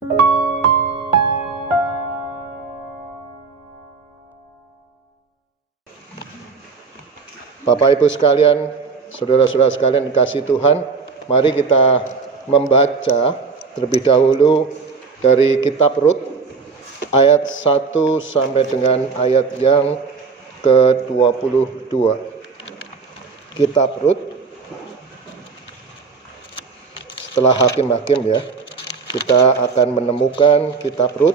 Bapak Ibu sekalian, saudara-saudara sekalian dikasihi Tuhan, mari kita membaca terlebih dahulu dari kitab Rut ayat 1 sampai dengan ayat yang ke-22. Kitab Rut setelah Hakim-Hakim ya, kita akan menemukan kitab Rut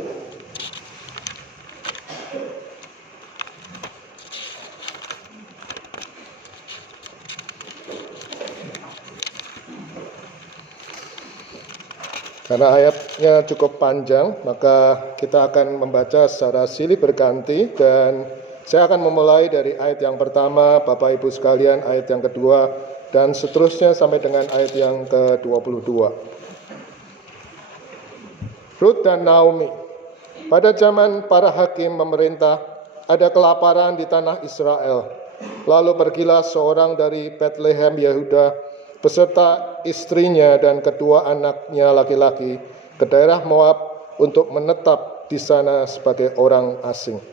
karena ayatnya cukup panjang, maka kita akan membaca secara silih berganti dan saya akan memulai dari ayat yang pertama, Bapak Ibu sekalian, ayat yang kedua, dan seterusnya sampai dengan ayat yang ke-22. Rut dan Naomi. Pada zaman para hakim memerintah, ada kelaparan di tanah Israel. Lalu pergilah seorang dari Bethlehem Yehuda beserta istrinya dan kedua anaknya laki-laki ke daerah Moab untuk menetap di sana sebagai orang asing.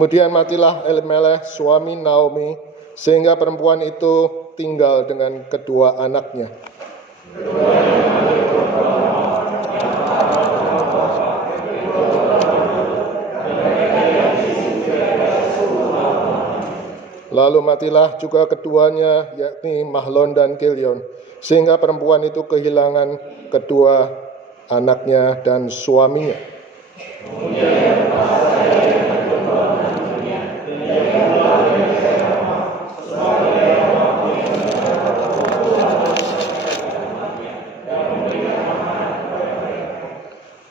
Kemudian matilah Elimelech suami Naomi, sehingga perempuan itu tinggal dengan kedua anaknya. Lalu matilah juga keduanya, yakni Mahlon dan Kilion, sehingga perempuan itu kehilangan kedua anaknya dan suaminya.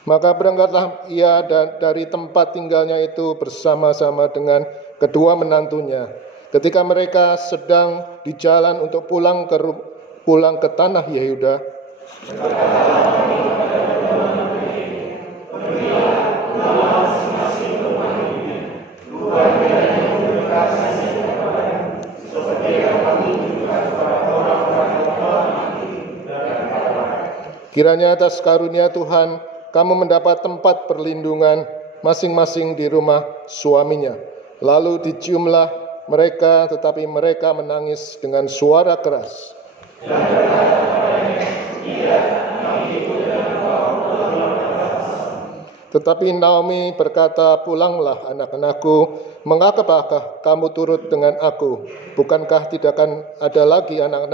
Maka berangkatlah ia dari tempat tinggalnya itu bersama-sama dengan kedua menantunya. Ketika mereka sedang di jalan untuk pulang ke tanah Yehuda, kiranya atas karunia Tuhan kamu mendapat tempat perlindungan masing-masing di rumah suaminya. Lalu diciumlah mereka, tetapi mereka menangis dengan suara keras. Tetapi Naomi berkata, pulanglah anak-anakku, mengapakah kamu turut dengan aku? Bukankah tidak akan ada lagi anak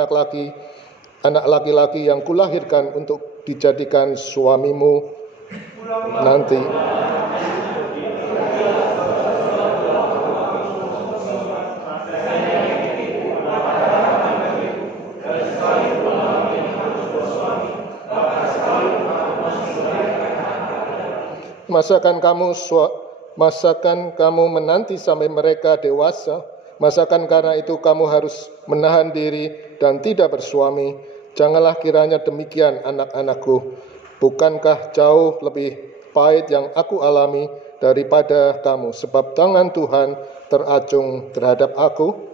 laki-laki yang kulahirkan untuk dijadikan suamimu nanti? Masakan kamu menanti sampai mereka dewasa? Masakan karena itu kamu harus menahan diri dan tidak bersuami? Janganlah kiranya demikian, anak-anakku. Bukankah jauh lebih pahit yang aku alami daripada kamu? Sebab tangan Tuhan teracung terhadap aku.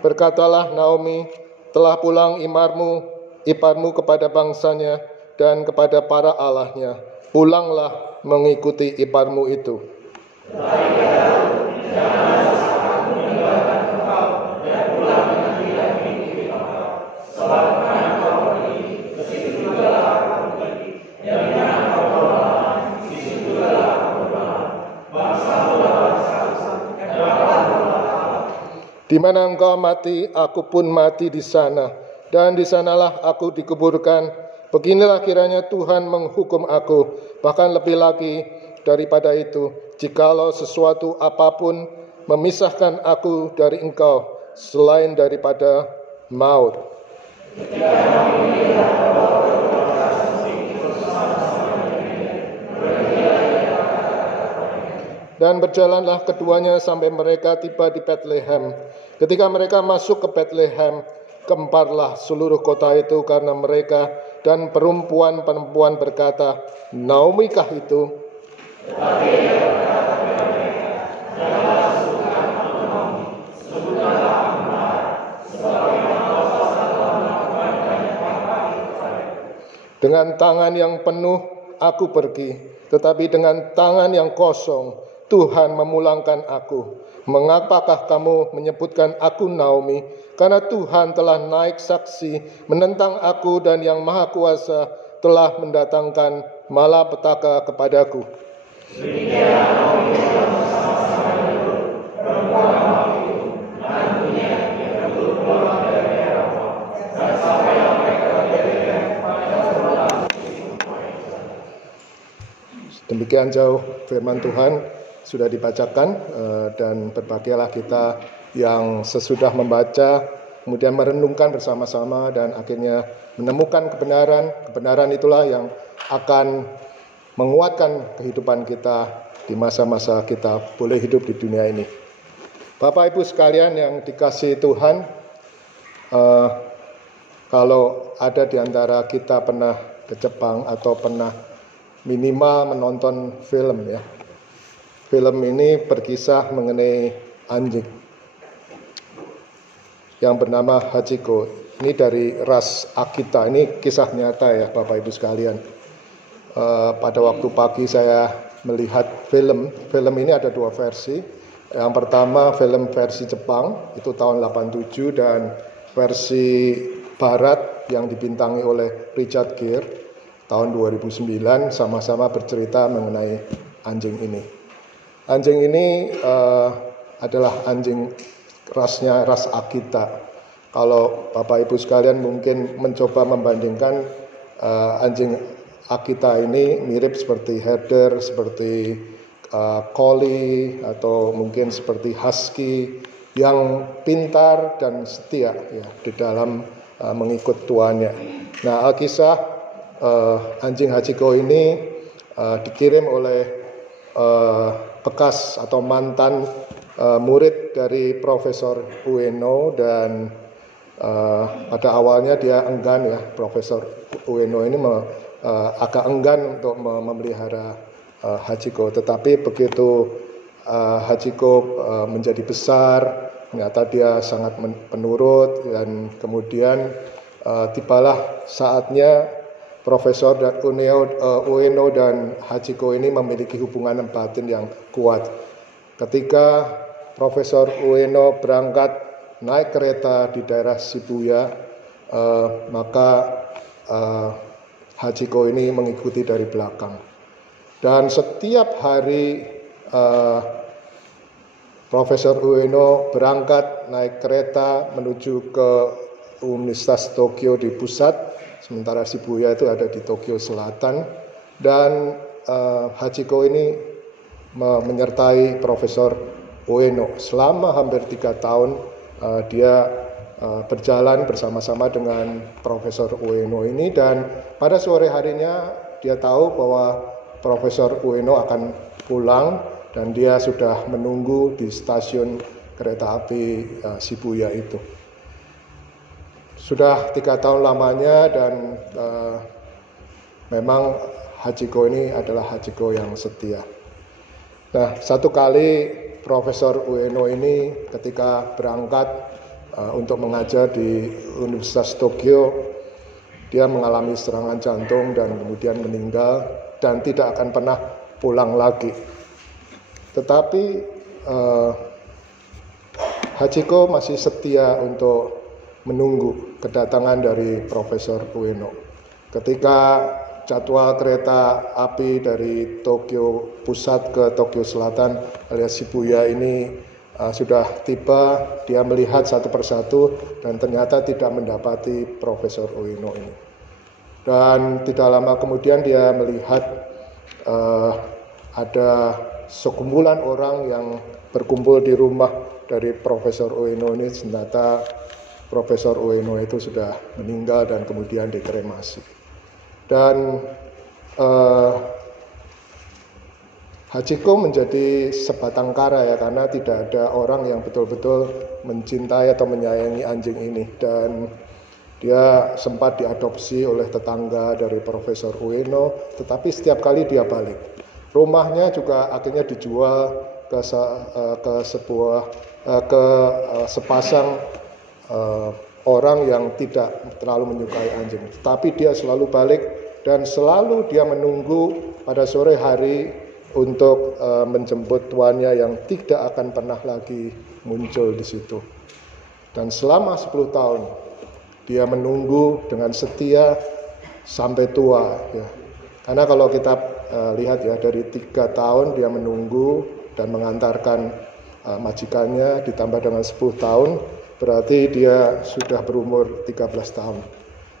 Berkatalah Naomi, telah pulang iparmu kepada bangsanya dan kepada para allahnya. Pulanglah mengikuti iparmu itu. Di mana engkau mati, aku pun mati di sana, dan di sanalah aku dikuburkan. Beginilah kiranya Tuhan menghukum aku, bahkan lebih lagi daripada itu, jikalau sesuatu apapun memisahkan aku dari engkau, selain daripada maut. Dan berjalanlah keduanya sampai mereka tiba di Betlehem. Ketika mereka masuk ke Betlehem, gemparlah seluruh kota itu karena mereka, dan perempuan-perempuan berkata, Naomi kah itu? Dengan tangan yang penuh aku pergi, tetapi dengan tangan yang kosong Tuhan memulangkan aku. Mengapakah kamu menyebutkan aku Naomi? Karena Tuhan telah naik saksi menentang aku, dan Yang Maha Kuasa telah mendatangkan malapetaka kepadaku. Demikian jauh firman Tuhan sudah dibacakan, dan berbahagialah kita yang sesudah membaca kemudian merenungkan bersama-sama dan akhirnya menemukan kebenaran. Kebenaran itulah yang akan menguatkan kehidupan kita di masa-masa kita boleh hidup di dunia ini. Bapak Ibu sekalian yang dikasihi Tuhan, kalau ada di antara kita pernah ke Jepang atau pernah minimal menonton film ya. Film ini berkisah mengenai anjing yang bernama Hachiko. Ini dari ras Akita. Ini kisah nyata ya Bapak Ibu sekalian. Pada waktu pagi saya melihat film ini ada dua versi. Yang pertama film versi Jepang itu tahun 87, dan versi Barat yang dibintangi oleh Richard Gere tahun 2009, sama-sama bercerita mengenai anjing ini. Anjing ini adalah anjing rasnya ras Akita. Kalau Bapak Ibu sekalian mungkin mencoba membandingkan anjing Akita ini mirip seperti herder, seperti collie, atau mungkin seperti husky yang pintar dan setia ya, di dalam mengikut tuannya. Nah, Alkisah anjing Hachiko ini dikirim oleh bekas atau mantan murid dari Profesor Ueno, dan pada awalnya dia enggan ya, Profesor Ueno ini agak enggan untuk memelihara Hachiko, tetapi begitu Hachiko menjadi besar, ternyata dia sangat penurut, dan kemudian tibalah saatnya Profesor Ueno dan Hachiko ini memiliki hubungan batin yang kuat. Ketika Profesor Ueno berangkat naik kereta di daerah Shibuya, maka Hachiko ini mengikuti dari belakang. Dan setiap hari Profesor Ueno berangkat naik kereta menuju ke Universitas Tokyo di pusat, sementara Shibuya itu ada di Tokyo Selatan, dan Hachiko ini menyertai Profesor Ueno selama hampir 3 tahun. Dia berjalan bersama-sama dengan Profesor Ueno ini, dan pada sore harinya dia tahu bahwa Profesor Ueno akan pulang, dan dia sudah menunggu di stasiun kereta api Shibuya itu. Sudah 3 tahun lamanya, dan memang Hachiko ini adalah Hachiko yang setia. Nah, satu kali Profesor Ueno ini ketika berangkat untuk mengajar di Universitas Tokyo, dia mengalami serangan jantung dan kemudian meninggal, dan tidak akan pernah pulang lagi. Tetapi Hachiko masih setia untuk menunggu kedatangan dari Profesor Ueno. Ketika jadwal kereta api dari Tokyo Pusat ke Tokyo Selatan alias Shibuya ini sudah tiba, dia melihat satu persatu dan ternyata tidak mendapati Profesor Ueno ini. Dan tidak lama kemudian dia melihat ada sekumpulan orang yang berkumpul di rumah dari Profesor Ueno ini. Ternyata Profesor Ueno itu sudah meninggal dan kemudian dikremasi. Dan Hachiko menjadi sebatang kara ya, karena tidak ada orang yang betul-betul mencintai atau menyayangi anjing ini, dan dia sempat diadopsi oleh tetangga dari Profesor Ueno, tetapi setiap kali dia balik. Rumahnya juga akhirnya dijual ke sepasang orang yang tidak terlalu menyukai anjing. Tetapi dia selalu balik dan selalu dia menunggu pada sore hari untuk menjemput tuannya yang tidak akan pernah lagi muncul di situ. Dan selama 10 tahun dia menunggu dengan setia sampai tua ya. Karena kalau kita lihat ya, dari 3 tahun dia menunggu dan mengantarkan majikannya, ditambah dengan 10 tahun, berarti dia sudah berumur 13 tahun.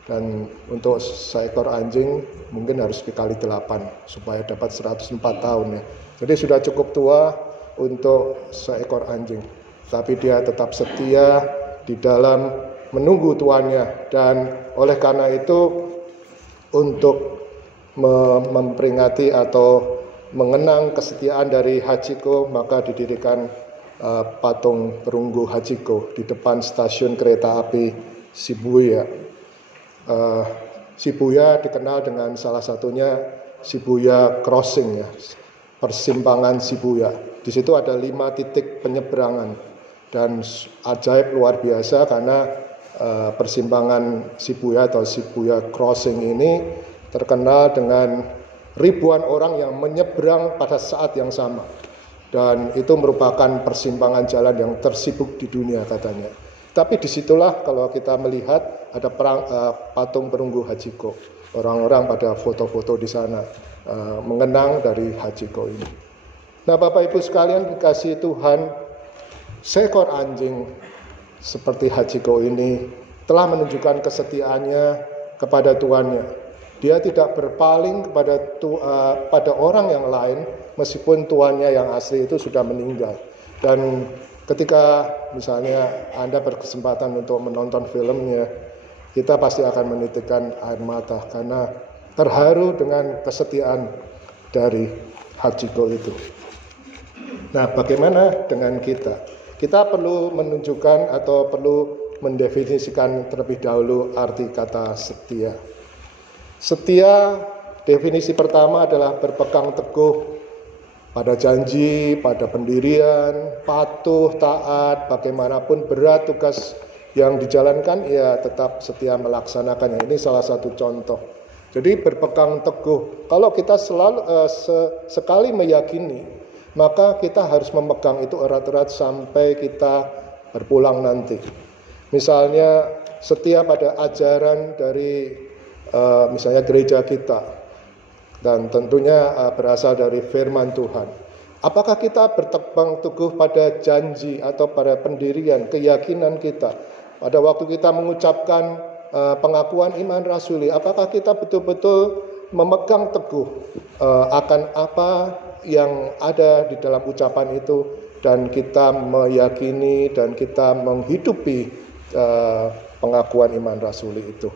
Dan untuk seekor anjing mungkin harus dikali 8 supaya dapat 104 tahun ya. Jadi sudah cukup tua untuk seekor anjing. Tapi dia tetap setia di dalam menunggu tuannya, dan oleh karena itu untuk memperingati atau mengenang kesetiaan dari Hachiko, maka didirikan patung perunggu Hachiko di depan stasiun kereta api Shibuya. Shibuya dikenal dengan salah satunya Shibuya Crossing ya, persimpangan Shibuya. Di situ ada 5 titik penyeberangan, dan ajaib luar biasa karena persimpangan Shibuya atau Shibuya Crossing ini terkenal dengan ribuan orang yang menyeberang pada saat yang sama, dan itu merupakan persimpangan jalan yang tersibuk di dunia katanya. Tapi disitulah kalau kita melihat ada patung perunggu Hachiko, orang-orang pada foto-foto di sana mengenang dari Hachiko ini. Nah, Bapak Ibu sekalian dikasihi Tuhan, seekor anjing seperti Hachiko ini telah menunjukkan kesetiaannya kepada tuannya. Dia tidak berpaling pada orang yang lain meskipun tuannya yang asli itu sudah meninggal. Dan ketika misalnya Anda berkesempatan untuk menonton filmnya, kita pasti akan menitikkan air mata karena terharu dengan kesetiaan dari Hachiko itu. Nah, bagaimana dengan kita? Kita perlu menunjukkan atau perlu mendefinisikan terlebih dahulu arti kata setia. Setia, definisi pertama adalah berpegang teguh pada janji, pada pendirian, patuh, taat, bagaimanapun berat tugas yang dijalankan, ia tetap setia melaksanakannya. Ini salah satu contoh. Jadi berpegang teguh. Kalau kita selalu sekali meyakini, maka kita harus memegang itu erat-erat sampai kita berpulang nanti. Misalnya setia pada ajaran dari misalnya gereja kita, dan tentunya berasal dari firman Tuhan. Apakah kita berpegang teguh pada janji atau pada pendirian, keyakinan kita? Pada waktu kita mengucapkan pengakuan iman rasuli, apakah kita betul-betul memegang teguh akan apa yang ada di dalam ucapan itu, dan kita meyakini dan kita menghidupi pengakuan iman rasuli itu.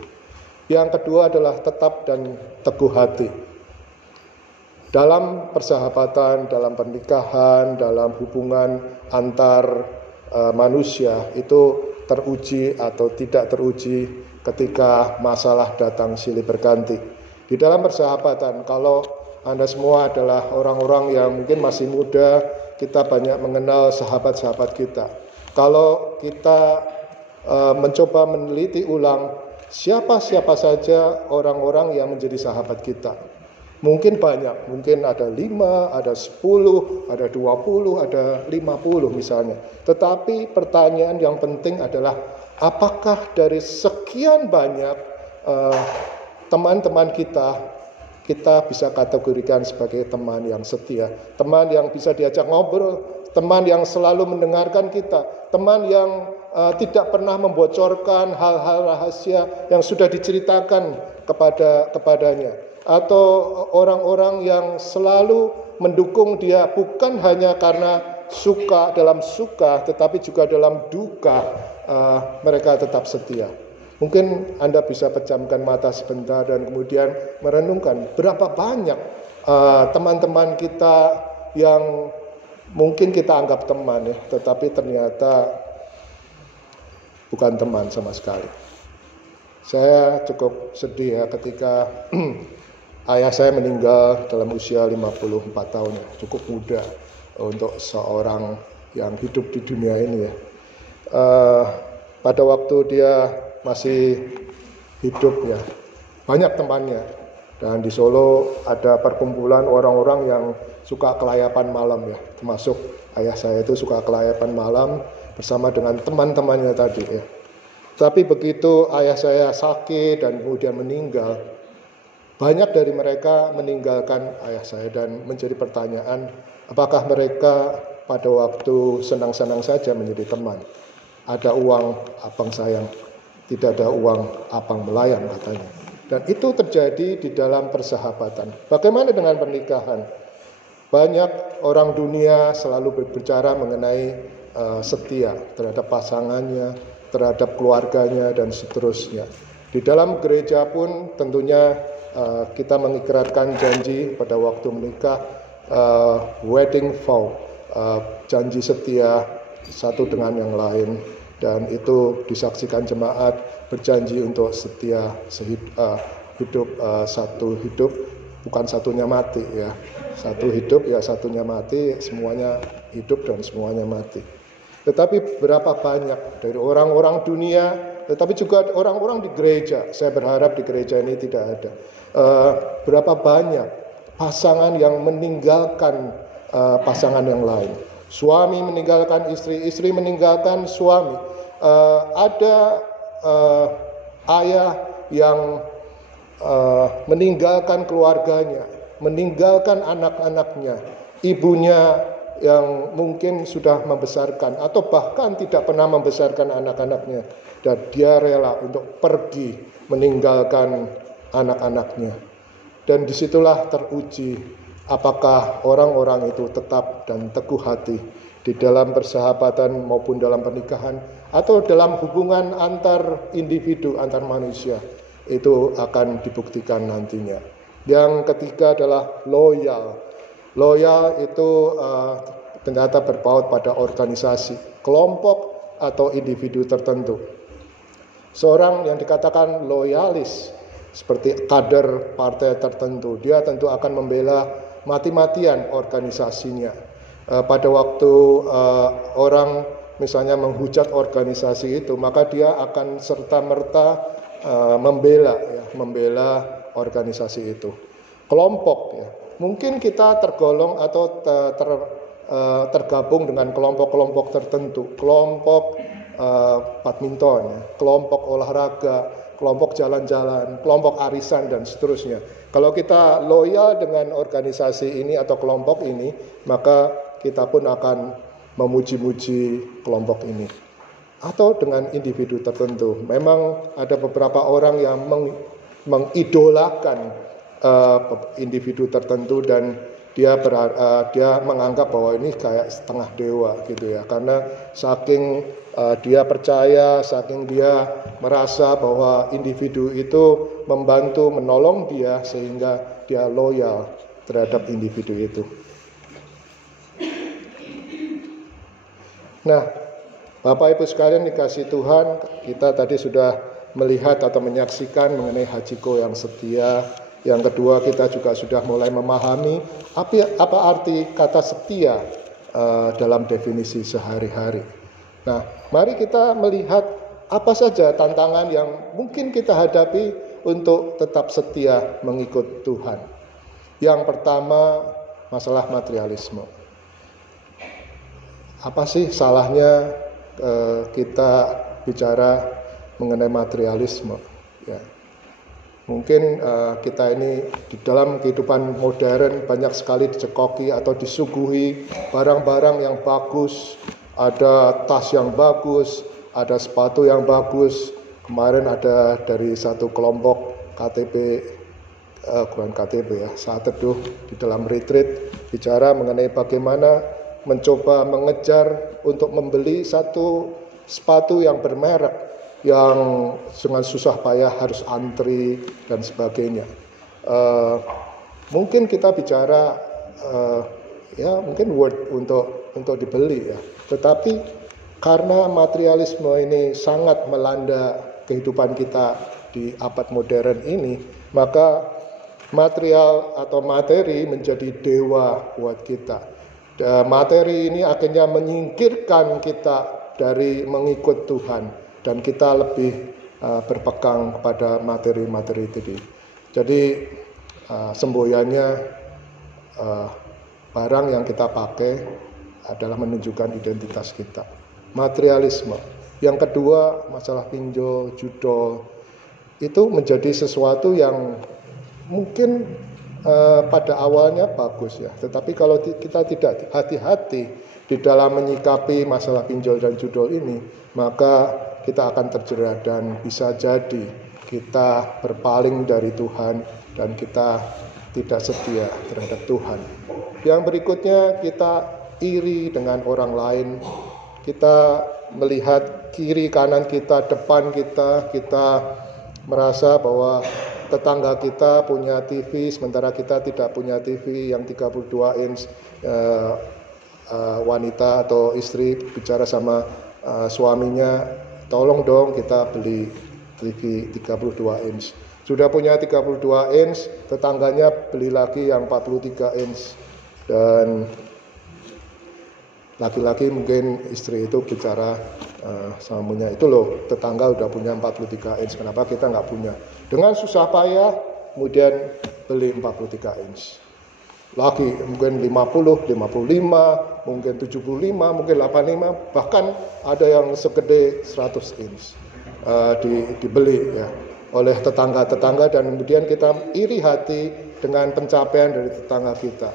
Yang kedua adalah tetap dan teguh hati. Dalam persahabatan, dalam pernikahan, dalam hubungan antar manusia itu teruji atau tidak teruji ketika masalah datang silih berganti. Di dalam persahabatan, kalau Anda semua adalah orang-orang yang mungkin masih muda, kita banyak mengenal sahabat-sahabat kita. Kalau kita mencoba meneliti ulang siapa-siapa saja orang-orang yang menjadi sahabat kita, mungkin banyak, mungkin ada 5, ada 10, ada 20, ada 50 misalnya. Tetapi pertanyaan yang penting adalah, apakah dari sekian banyak teman-teman kita bisa kategorikan sebagai teman yang setia, teman yang bisa diajak ngobrol, teman yang selalu mendengarkan kita, teman yang tidak pernah membocorkan hal-hal rahasia yang sudah diceritakan kepadanya, atau orang-orang yang selalu mendukung dia bukan hanya karena suka, tetapi juga dalam duka mereka tetap setia. Mungkin Anda bisa pejamkan mata sebentar dan kemudian merenungkan berapa banyak teman-teman kita yang mungkin kita anggap teman ya, tetapi ternyata bukan teman sama sekali. Saya cukup sedih ya ketika ayah saya meninggal dalam usia 54 tahun ya, cukup muda untuk seorang yang hidup di dunia ini ya. Pada waktu dia masih hidup ya, banyak temannya. Dan di Solo ada perkumpulan orang-orang yang suka kelayapan malam ya, termasuk ayah saya itu suka kelayapan malam bersama dengan teman-temannya tadi ya. Tapi begitu ayah saya sakit dan kemudian meninggal, banyak dari mereka meninggalkan ayah saya dan menjadi pertanyaan, apakah mereka pada waktu senang-senang saja menjadi teman? Ada uang abang sayang, tidak ada uang abang melayang katanya. Dan itu terjadi di dalam persahabatan. Bagaimana dengan pernikahan? Banyak orang dunia selalu berbicara mengenai setia terhadap pasangannya, terhadap keluarganya, dan seterusnya. Di dalam gereja pun tentunya kita mengikrarkan janji pada waktu menikah, wedding vow, janji setia satu dengan yang lain. Dan itu disaksikan jemaat berjanji untuk setia hidup satu hidup, bukan satunya mati ya. Satu hidup ya satunya mati, semuanya hidup dan semuanya mati. Tetapi berapa banyak dari orang-orang dunia, tetapi juga orang-orang di gereja, saya berharap di gereja ini tidak ada. Berapa banyak pasangan yang meninggalkan pasangan yang lain. Suami meninggalkan istri, istri meninggalkan suami. Ada ayah yang meninggalkan keluarganya, meninggalkan anak-anaknya, ibunya yang mungkin sudah membesarkan atau bahkan tidak pernah membesarkan anak-anaknya, dan dia rela untuk pergi meninggalkan anak-anaknya. Dan disitulah teruji apakah orang-orang itu tetap dan teguh hati di dalam persahabatan maupun dalam pernikahan atau dalam hubungan antar individu, antar manusia. Itu akan dibuktikan nantinya. Yang ketiga adalah loyal. Loyal itu ternyata berpaut pada organisasi, kelompok atau individu tertentu. Seorang yang dikatakan loyalis seperti kader partai tertentu, dia tentu akan membela mati-matian organisasinya. Pada waktu orang misalnya menghujat organisasi itu, maka dia akan serta-merta membela organisasi itu. Kelompok ya, mungkin kita tergolong atau tergabung dengan kelompok-kelompok tertentu, kelompok badminton, ya, kelompok olahraga, kelompok jalan-jalan, kelompok arisan, dan seterusnya. Kalau kita loyal dengan organisasi ini atau kelompok ini, maka kita pun akan memuji-muji kelompok ini. Atau dengan individu tertentu. Memang ada beberapa orang yang mengidolakan individu tertentu dan dia menganggap bahwa ini kayak setengah dewa gitu ya. Karena saking dia percaya, saking dia merasa bahwa individu itu membantu, menolong dia, sehingga dia loyal terhadap individu itu. Nah, Bapak Ibu sekalian dikasih Tuhan, kita tadi sudah melihat atau menyaksikan mengenai Hachiko yang setia. Yang kedua, kita juga sudah mulai memahami apa arti kata setia dalam definisi sehari-hari. Nah, mari kita melihat apa saja tantangan yang mungkin kita hadapi untuk tetap setia mengikut Tuhan. Yang pertama, masalah materialisme. Apa sih salahnya kita bicara mengenai materialisme? Ya. Mungkin kita ini di dalam kehidupan modern banyak sekali dicekoki atau disuguhi barang-barang yang bagus. Ada tas yang bagus, ada sepatu yang bagus. Kemarin ada dari satu kelompok KTP, bukan KTP ya, saat teduh di dalam retreat, bicara mengenai bagaimana mencoba mengejar untuk membeli satu sepatu yang bermerek, yang dengan susah payah harus antri dan sebagainya. Mungkin kita bicara ya mungkin worth untuk dibeli ya. Tetapi karena materialisme ini sangat melanda kehidupan kita di abad modern ini, maka material atau materi menjadi dewa buat kita. Materi ini akhirnya menyingkirkan kita dari mengikut Tuhan, dan kita lebih berpegang kepada materi-materi itu. Jadi semboyannya barang yang kita pakai adalah menunjukkan identitas kita. Materialisme. Yang kedua, masalah pinjol, judol, itu menjadi sesuatu yang mungkin pada awalnya bagus ya, tetapi kalau kita tidak hati-hati di dalam menyikapi masalah pinjol dan judol ini, maka kita akan terjerat dan bisa jadi kita berpaling dari Tuhan dan kita tidak setia terhadap Tuhan. Yang berikutnya, kita iri dengan orang lain. Kita melihat kiri kanan kita, depan kita, kita merasa bahwa tetangga kita punya TV, sementara kita tidak punya TV yang 32 inch. Wanita atau istri bicara sama suaminya, tolong dong kita beli TV 32 inch. Sudah punya 32 inch, tetangganya beli lagi yang 43 inch. Dan laki-laki mungkin istri itu bicara suaminya, itu loh tetangga udah punya 43 inch, kenapa kita nggak punya? Dengan susah payah kemudian beli 43 inch. Lagi mungkin 50, 55, mungkin 75, mungkin 85, bahkan ada yang segede 100 inch dibeli ya oleh tetangga-tetangga, dan kemudian kita iri hati dengan pencapaian dari tetangga kita.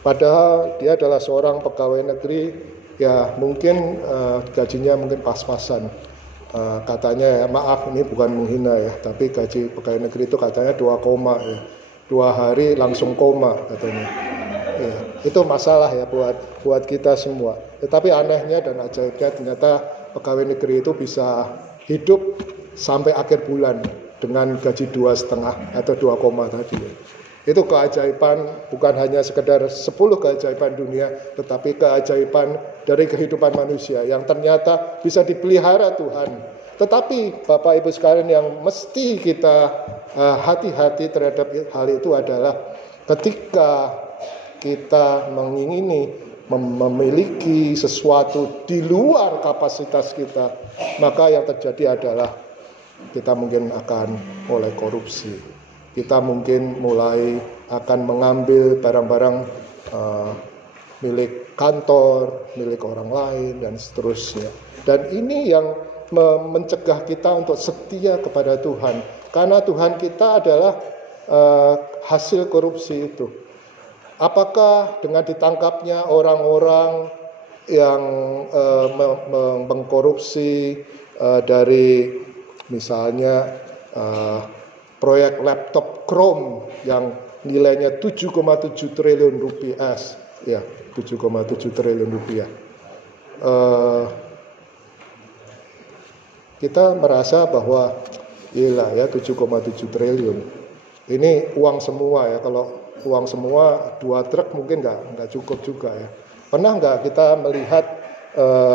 Padahal dia adalah seorang pegawai negeri, ya mungkin gajinya mungkin pas-pasan. Katanya ya, maaf ini bukan menghina ya, tapi gaji pegawai negeri itu katanya 2 koma ya. 2 hari langsung koma katanya. Ya, itu masalah ya buat kita semua. Tetapi anehnya dan ajaibnya ternyata pegawai negeri itu bisa hidup sampai akhir bulan dengan gaji 2,5 atau 2 koma tadi. Itu keajaiban, bukan hanya sekedar 10 keajaiban dunia, tetapi keajaiban dari kehidupan manusia yang ternyata bisa dipelihara Tuhan. Tetapi Bapak Ibu sekalian, yang mesti kita hati-hati terhadap hal itu adalah ketika kita mengingini memiliki sesuatu di luar kapasitas kita, maka yang terjadi adalah kita mungkin akan mulai korupsi. Kita mungkin mulai akan mengambil barang-barang milik kantor, milik orang lain, dan seterusnya. Dan ini yang mencegah kita untuk setia kepada Tuhan. Karena Tuhan kita adalah hasil korupsi itu. Apakah dengan ditangkapnya orang-orang yang mengkorupsi dari misalnya proyek laptop Chrome yang nilainya 7,7 triliun rupiah, ya 7,7 triliun rupiah. Kita merasa bahwa gila ya 7,7 triliun. Ini uang semua ya, kalau uang semua 2 truk mungkin nggak cukup juga ya. Pernah nggak kita melihat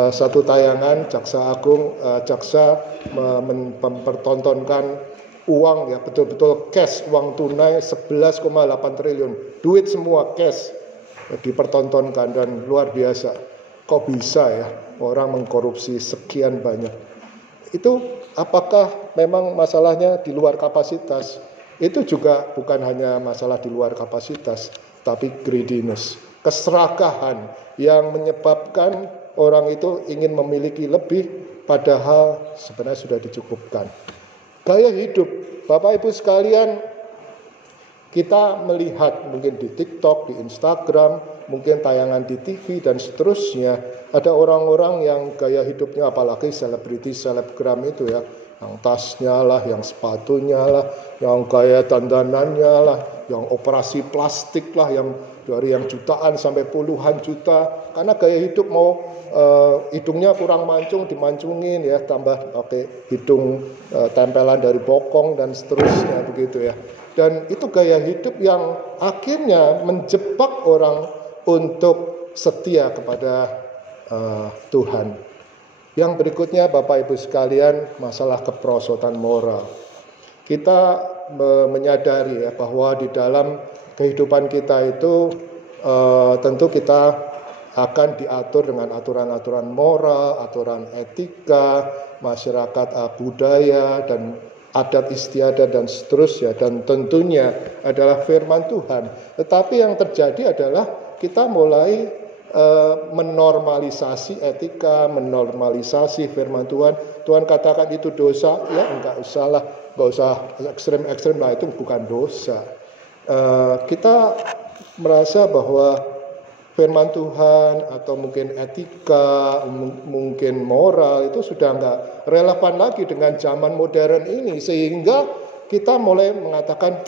satu tayangan jaksa agung, jaksa mempertontonkan uang ya, betul-betul cash, uang tunai 11,8 triliun, duit semua cash dipertontonkan, dan luar biasa. Kok bisa ya orang mengkorupsi sekian banyak? Itu apakah memang masalahnya di luar kapasitas? Itu juga bukan hanya masalah di luar kapasitas, tapi greediness, keserakahan yang menyebabkan orang itu ingin memiliki lebih padahal sebenarnya sudah dicukupkan. Gaya hidup, Bapak Ibu sekalian, kita melihat mungkin di TikTok, di Instagram, mungkin tayangan di TV dan seterusnya, ada orang-orang yang gaya hidupnya, apalagi selebriti, selebgram itu ya, yang tasnya lah, yang sepatunya lah, yang gaya dandanannya lah, yang operasi plastik lah, yang dari yang jutaan sampai puluhan juta, karena gaya hidup mau hidungnya kurang mancung, dimancungin ya, tambah pakai hidung tempelan dari bokong dan seterusnya begitu ya. Dan itu gaya hidup yang akhirnya menjebak orang untuk setia kepada Tuhan. Yang berikutnya Bapak Ibu sekalian, masalah keperosotan moral. Kita menyadari ya, bahwa di dalam kehidupan kita itu tentu kita akan diatur dengan aturan-aturan moral, aturan etika, masyarakat budaya, dan adat istiadat dan seterusnya, dan tentunya adalah firman Tuhan. Tetapi yang terjadi adalah kita mulai menormalisasi etika, menormalisasi firman Tuhan. Tuhan katakan itu dosa, ya enggak usah ekstrem-ekstrem lah, itu bukan dosa. Kita merasa bahwa firman Tuhan atau mungkin etika, mungkin moral itu sudah enggak relevan lagi dengan zaman modern ini, sehingga kita mulai mengatakan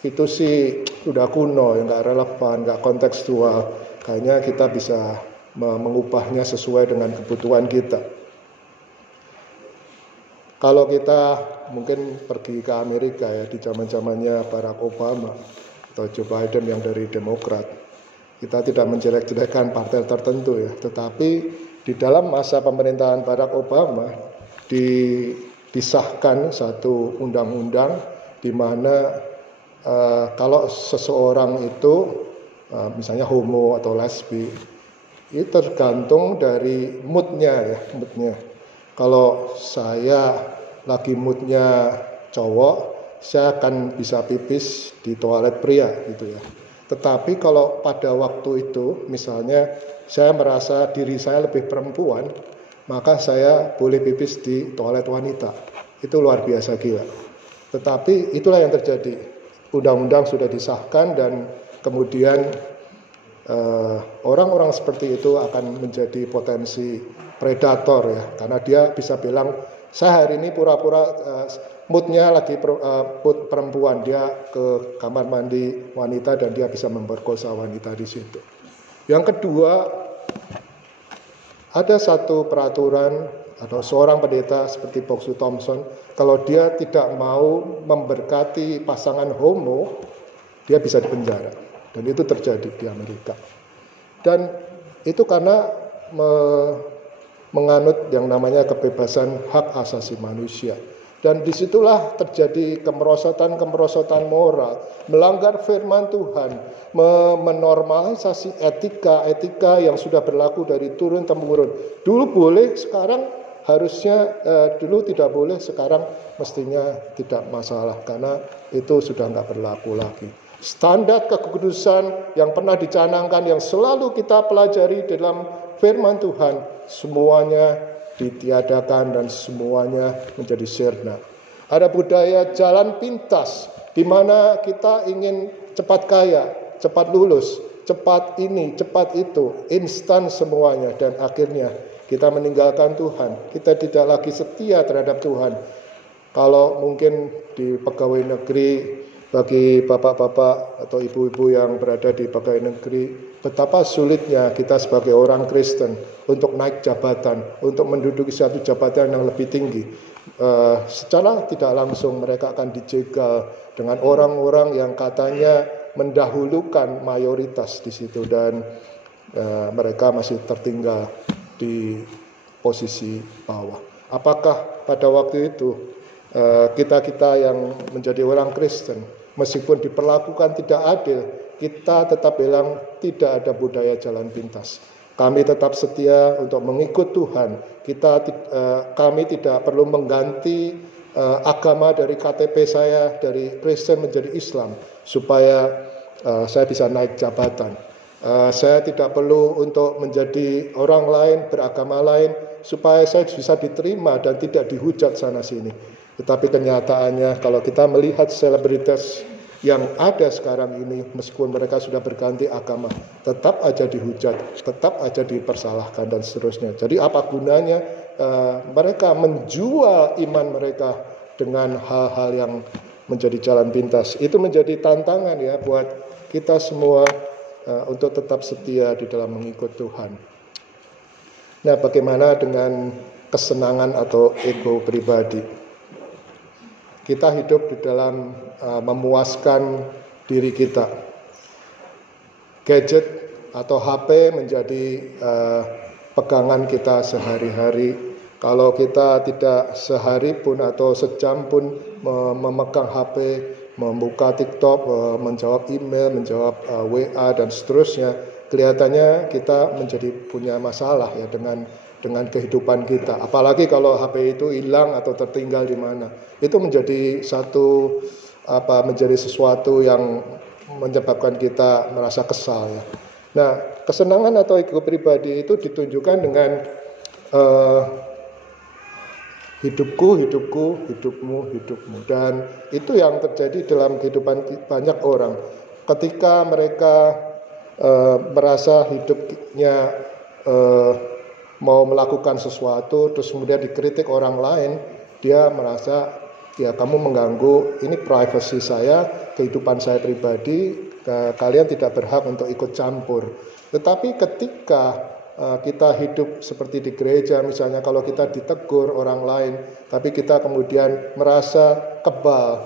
itu sih sudah kuno, enggak relevan, enggak kontekstual. Kayaknya kita bisa mengubahnya sesuai dengan kebutuhan kita. Kalau kita mungkin pergi ke Amerika ya, di zaman-zamannya Barack Obama atau Joe Biden yang dari Demokrat, kita tidak menjelek-jelekan partai tertentu ya, tetapi di dalam masa pemerintahan Barack Obama disahkan satu undang-undang di mana kalau seseorang itu misalnya homo atau lesbi, itu tergantung dari moodnya. Kalau saya lagi moodnya cowok, saya akan bisa pipis di toilet pria gitu ya. Tetapi kalau pada waktu itu misalnya saya merasa diri saya lebih perempuan, maka saya boleh pipis di toilet wanita. Itu luar biasa gila. Tetapi itulah yang terjadi. Undang-undang sudah disahkan dan kemudian orang-orang seperti itu akan menjadi potensi predator ya, karena dia bisa bilang saya hari ini pura-pura moodnya lagi mood perempuan, dia ke kamar mandi wanita dan dia bisa memperkosa wanita di situ. Yang kedua, ada satu peraturan atau seorang pendeta seperti Boksu Thompson, kalau dia tidak mau memberkati pasangan homo, dia bisa dipenjara. Dan itu terjadi di Amerika. Dan itu karena menganut yang namanya kebebasan hak asasi manusia. Dan disitulah terjadi kemerosotan moral, melanggar firman Tuhan, menormalisasi etika yang sudah berlaku dari turun-temurun. Dulu boleh, sekarang harusnya dulu tidak boleh, sekarang mestinya tidak masalah karena itu sudah nggak berlaku lagi. Standar kekudusan yang pernah dicanangkan, yang selalu kita pelajari dalam firman Tuhan, semuanya ditiadakan dan semuanya menjadi sirna. Ada budaya jalan pintas, di mana kita ingin cepat kaya, cepat lulus, cepat ini, cepat itu, instan semuanya, dan akhirnya kita meninggalkan Tuhan. Kita tidak lagi setia terhadap Tuhan. Kalau mungkin di pegawai negeri, bagi bapak-bapak atau ibu-ibu yang berada di pegawai negeri, betapa sulitnya kita sebagai orang Kristen untuk naik jabatan, untuk menduduki satu jabatan yang lebih tinggi. Secara tidak langsung mereka akan dijegal dengan orang-orang yang katanya mendahulukan mayoritas di situ, dan mereka masih tertinggal di posisi bawah. Apakah pada waktu itu kita yang menjadi orang Kristen, meskipun diperlakukan tidak adil, kita tetap bilang tidak ada budaya jalan pintas. Kami tetap setia untuk mengikut Tuhan. Kami tidak perlu mengganti agama dari KTP saya dari Kristen menjadi Islam supaya saya bisa naik jabatan. Saya tidak perlu untuk menjadi orang lain, beragama lain, supaya saya bisa diterima dan tidak dihujat sana sini. Tetapi kenyataannya kalau kita melihat selebritas yang ada sekarang ini, meskipun mereka sudah berganti agama, tetap aja dihujat, tetap aja dipersalahkan dan seterusnya. Jadi apa gunanya mereka menjual iman mereka dengan hal-hal yang menjadi jalan pintas? Itu menjadi tantangan ya buat kita semua untuk tetap setia di dalam mengikut Tuhan. Nah, bagaimana dengan kesenangan atau ego pribadi? Kita hidup di dalam memuaskan diri kita. Gadget atau HP menjadi pegangan kita sehari-hari. Kalau kita tidak sehari pun atau sejam pun memegang HP, membuka TikTok, menjawab email, menjawab WA dan seterusnya, kelihatannya kita menjadi punya masalah ya dengan kehidupan kita. Apalagi kalau HP itu hilang atau tertinggal di mana. Itu menjadi menjadi sesuatu yang menyebabkan kita merasa kesal ya. Nah, kesenangan atau ego pribadi itu ditunjukkan dengan hidupku, hidupmu. Dan itu yang terjadi dalam kehidupan banyak orang. Ketika mereka merasa hidupnya mau melakukan sesuatu, terus kemudian dikritik orang lain, dia merasa, ya kamu mengganggu, ini privasi saya, kehidupan saya pribadi, kalian tidak berhak untuk ikut campur. Tetapi ketika kita hidup seperti di gereja, misalnya kalau kita ditegur orang lain, tapi kita kemudian merasa kebal,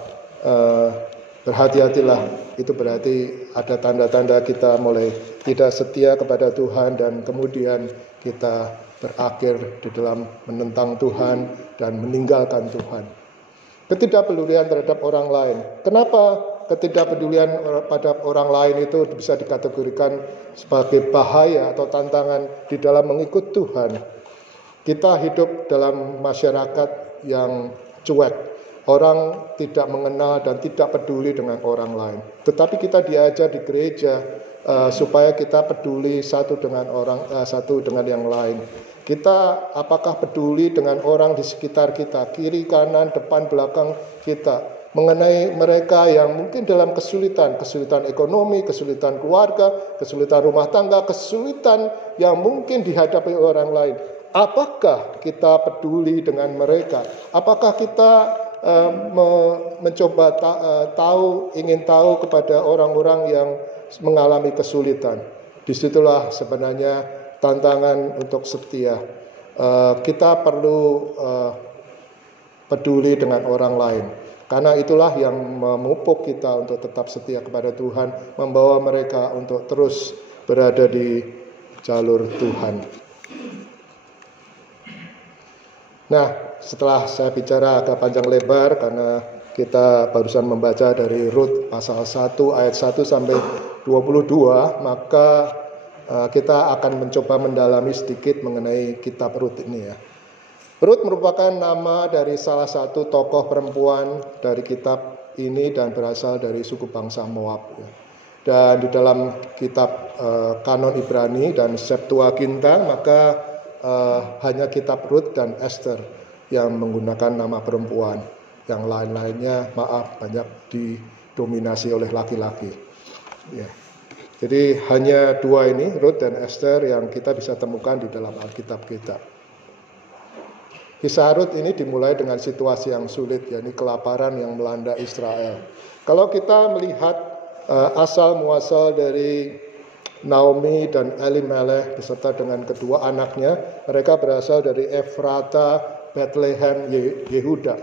berhati-hatilah, itu berarti ada tanda-tanda kita mulai tidak setia kepada Tuhan dan kemudian kita berakhir di dalam menentang Tuhan dan meninggalkan Tuhan. Ketidakpedulian terhadap orang lain. Kenapa ketidakpedulian pada orang lain itu bisa dikategorikan sebagai bahaya atau tantangan di dalam mengikut Tuhan? Kita hidup dalam masyarakat yang cuek. Orang tidak mengenal dan tidak peduli dengan orang lain. Tetapi kita diajar di gereja supaya kita peduli satu dengan yang lain. Kita apakah peduli dengan orang di sekitar kita, kiri, kanan, depan, belakang kita, mengenai mereka yang mungkin dalam kesulitan ekonomi, kesulitan keluarga, kesulitan rumah tangga, kesulitan yang mungkin dihadapi orang lain. Apakah kita peduli dengan mereka? Apakah kita mencoba ingin tahu kepada orang-orang yang mengalami kesulitan? Disitulah sebenarnya tantangan untuk setia. Kita perlu peduli dengan orang lain. Karena itulah yang memupuk kita untuk tetap setia kepada Tuhan, membawa mereka untuk terus berada di jalur Tuhan. Nah, setelah saya bicara agak panjang lebar karena kita barusan membaca dari Rut pasal 1 ayat 1 sampai 22, maka kita akan mencoba mendalami sedikit mengenai kitab Rut ini ya. Rut merupakan nama dari salah satu tokoh perempuan dari kitab ini dan berasal dari suku bangsa Moab. Ya. Dan di dalam kitab kanon Ibrani dan Septuaginta maka hanya kitab Rut dan Esther yang menggunakan nama perempuan. Yang lain-lainnya banyak didominasi oleh laki-laki. Ya. Jadi hanya dua ini, Rut dan Esther, yang kita bisa temukan di dalam Alkitab kita. Kisah Rut ini dimulai dengan situasi yang sulit, yakni kelaparan yang melanda Israel. Kalau kita melihat asal muasal dari Naomi dan Elimelech beserta dengan kedua anaknya, mereka berasal dari Efrata, Bethlehem, Yehuda.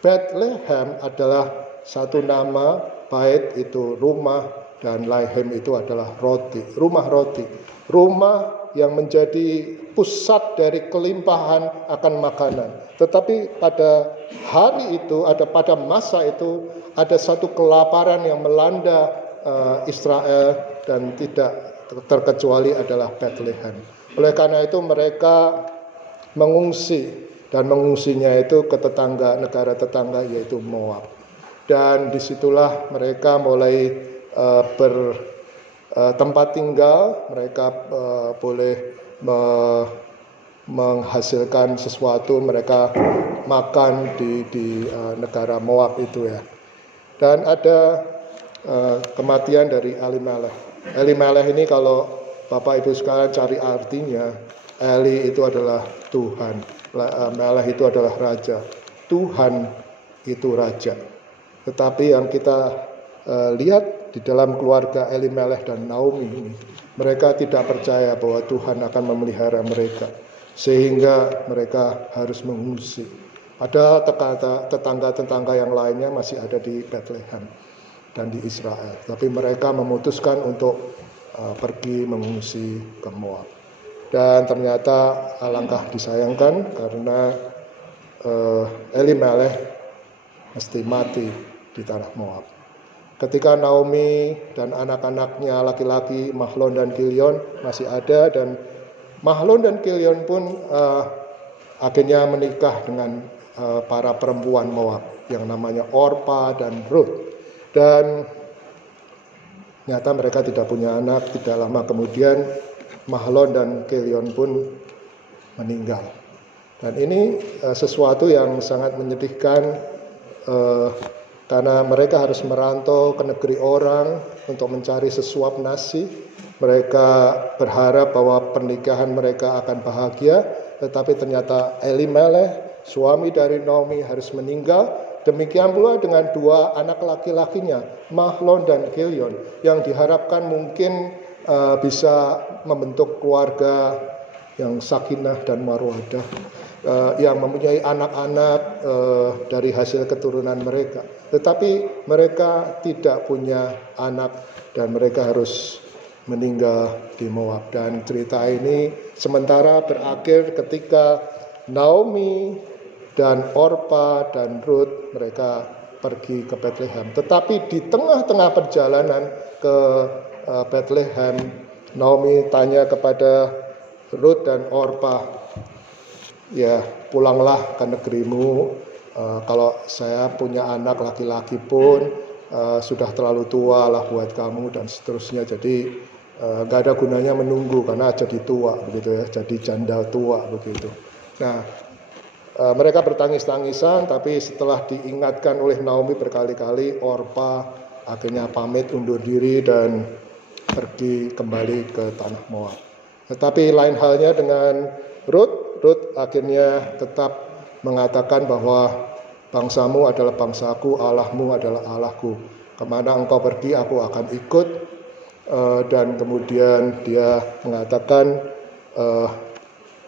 Bethlehem adalah satu nama, Bait itu rumah, dan Lehem itu adalah roti, rumah roti. Rumah yang menjadi pusat dari kelimpahan akan makanan. Tetapi pada hari itu, pada masa itu, ada satu kelaparan yang melanda Israel dan tidak terkecuali adalah Bethlehem. Oleh karena itu mereka mengungsi, dan mengungsinya itu ke negara tetangga yaitu Moab. Dan disitulah mereka mulai bertempat tinggal, mereka boleh menghasilkan sesuatu, mereka makan di negara Moab itu ya. Dan ada kematian dari Elimelech. Elimelech ini kalau Bapak Ibu sekalian cari artinya, Eli itu adalah Tuhan, Melech itu adalah raja, Tuhan itu raja. Tetapi yang kita lihat di dalam keluarga Elimelech dan Naomi ini, mereka tidak percaya bahwa Tuhan akan memelihara mereka, sehingga mereka harus mengungsi. Padahal tetangga-tetangga yang lainnya masih ada di Bethlehem dan di Israel, tapi mereka memutuskan untuk pergi mengungsi ke Moab. Dan ternyata alangkah disayangkan karena Elimelech mesti mati di tanah Moab. Ketika Naomi dan anak-anaknya laki-laki Mahlon dan Kilion masih ada, dan Mahlon dan Kilion pun akhirnya menikah dengan para perempuan Moab yang namanya Orpa dan Ruth. Dan nyata mereka tidak punya anak. Tidak lama kemudian Mahlon dan Kilion pun meninggal. Dan ini sesuatu yang sangat menyedihkan, karena mereka harus merantau ke negeri orang untuk mencari sesuap nasi. Mereka berharap bahwa pernikahan mereka akan bahagia, tetapi ternyata Elimelech, suami dari Naomi, harus meninggal. Demikian pula dengan dua anak laki-lakinya, Mahlon dan Kilion, yang diharapkan mungkin bisa membentuk keluarga yang sakinah dan mawaddah, yang mempunyai anak-anak dari hasil keturunan mereka. Tetapi mereka tidak punya anak dan mereka harus meninggal di Moab. Dan cerita ini sementara berakhir ketika Naomi dan Orpa dan Ruth mereka pergi ke Bethlehem. Tetapi di tengah-tengah perjalanan ke Bethlehem, Naomi tanya kepada Ruth dan Orpa, ya pulanglah ke negerimu. Kalau saya punya anak laki-laki pun sudah terlalu tua lah buat kamu dan seterusnya. Jadi gak ada gunanya menunggu karena jadi tua begitu ya, jadi janda tua begitu. Nah, mereka bertangis-tangisan, tapi setelah diingatkan oleh Naomi berkali-kali, Orpa akhirnya pamit undur diri dan pergi kembali ke tanah Moab. Tetapi lain halnya dengan Ruth. Ruth akhirnya tetap mengatakan bahwa bangsamu adalah bangsaku, Allahmu adalah Allahku. Kemana engkau pergi aku akan ikut. Dan kemudian dia mengatakan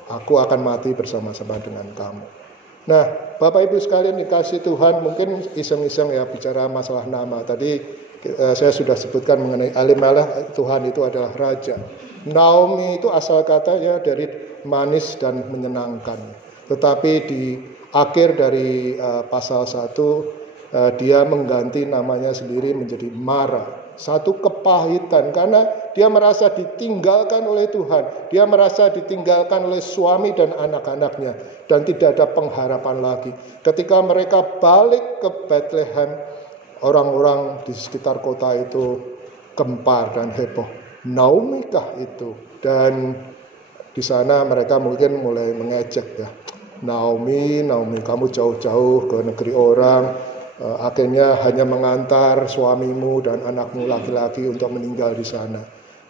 aku akan mati bersama-sama dengan kamu. Nah, Bapak Ibu sekalian dikasih Tuhan, mungkin iseng-iseng ya bicara masalah nama. Tadi saya sudah sebutkan mengenai Elimelech, Tuhan itu adalah raja. Naomi itu asal katanya dari manis dan menyenangkan. Tetapi di akhir dari pasal 1 dia mengganti namanya sendiri menjadi Mara. Satu kepahitan karena dia merasa ditinggalkan oleh Tuhan. Dia merasa ditinggalkan oleh suami dan anak-anaknya dan tidak ada pengharapan lagi. Ketika mereka balik ke Bethlehem, orang-orang di sekitar kota itu gempar dan heboh. Naomi kah itu? Dan di sana mereka mungkin mulai mengejek ya. Naomi, kamu jauh-jauh ke negeri orang, akhirnya hanya mengantar suamimu dan anakmu laki-laki untuk meninggal di sana.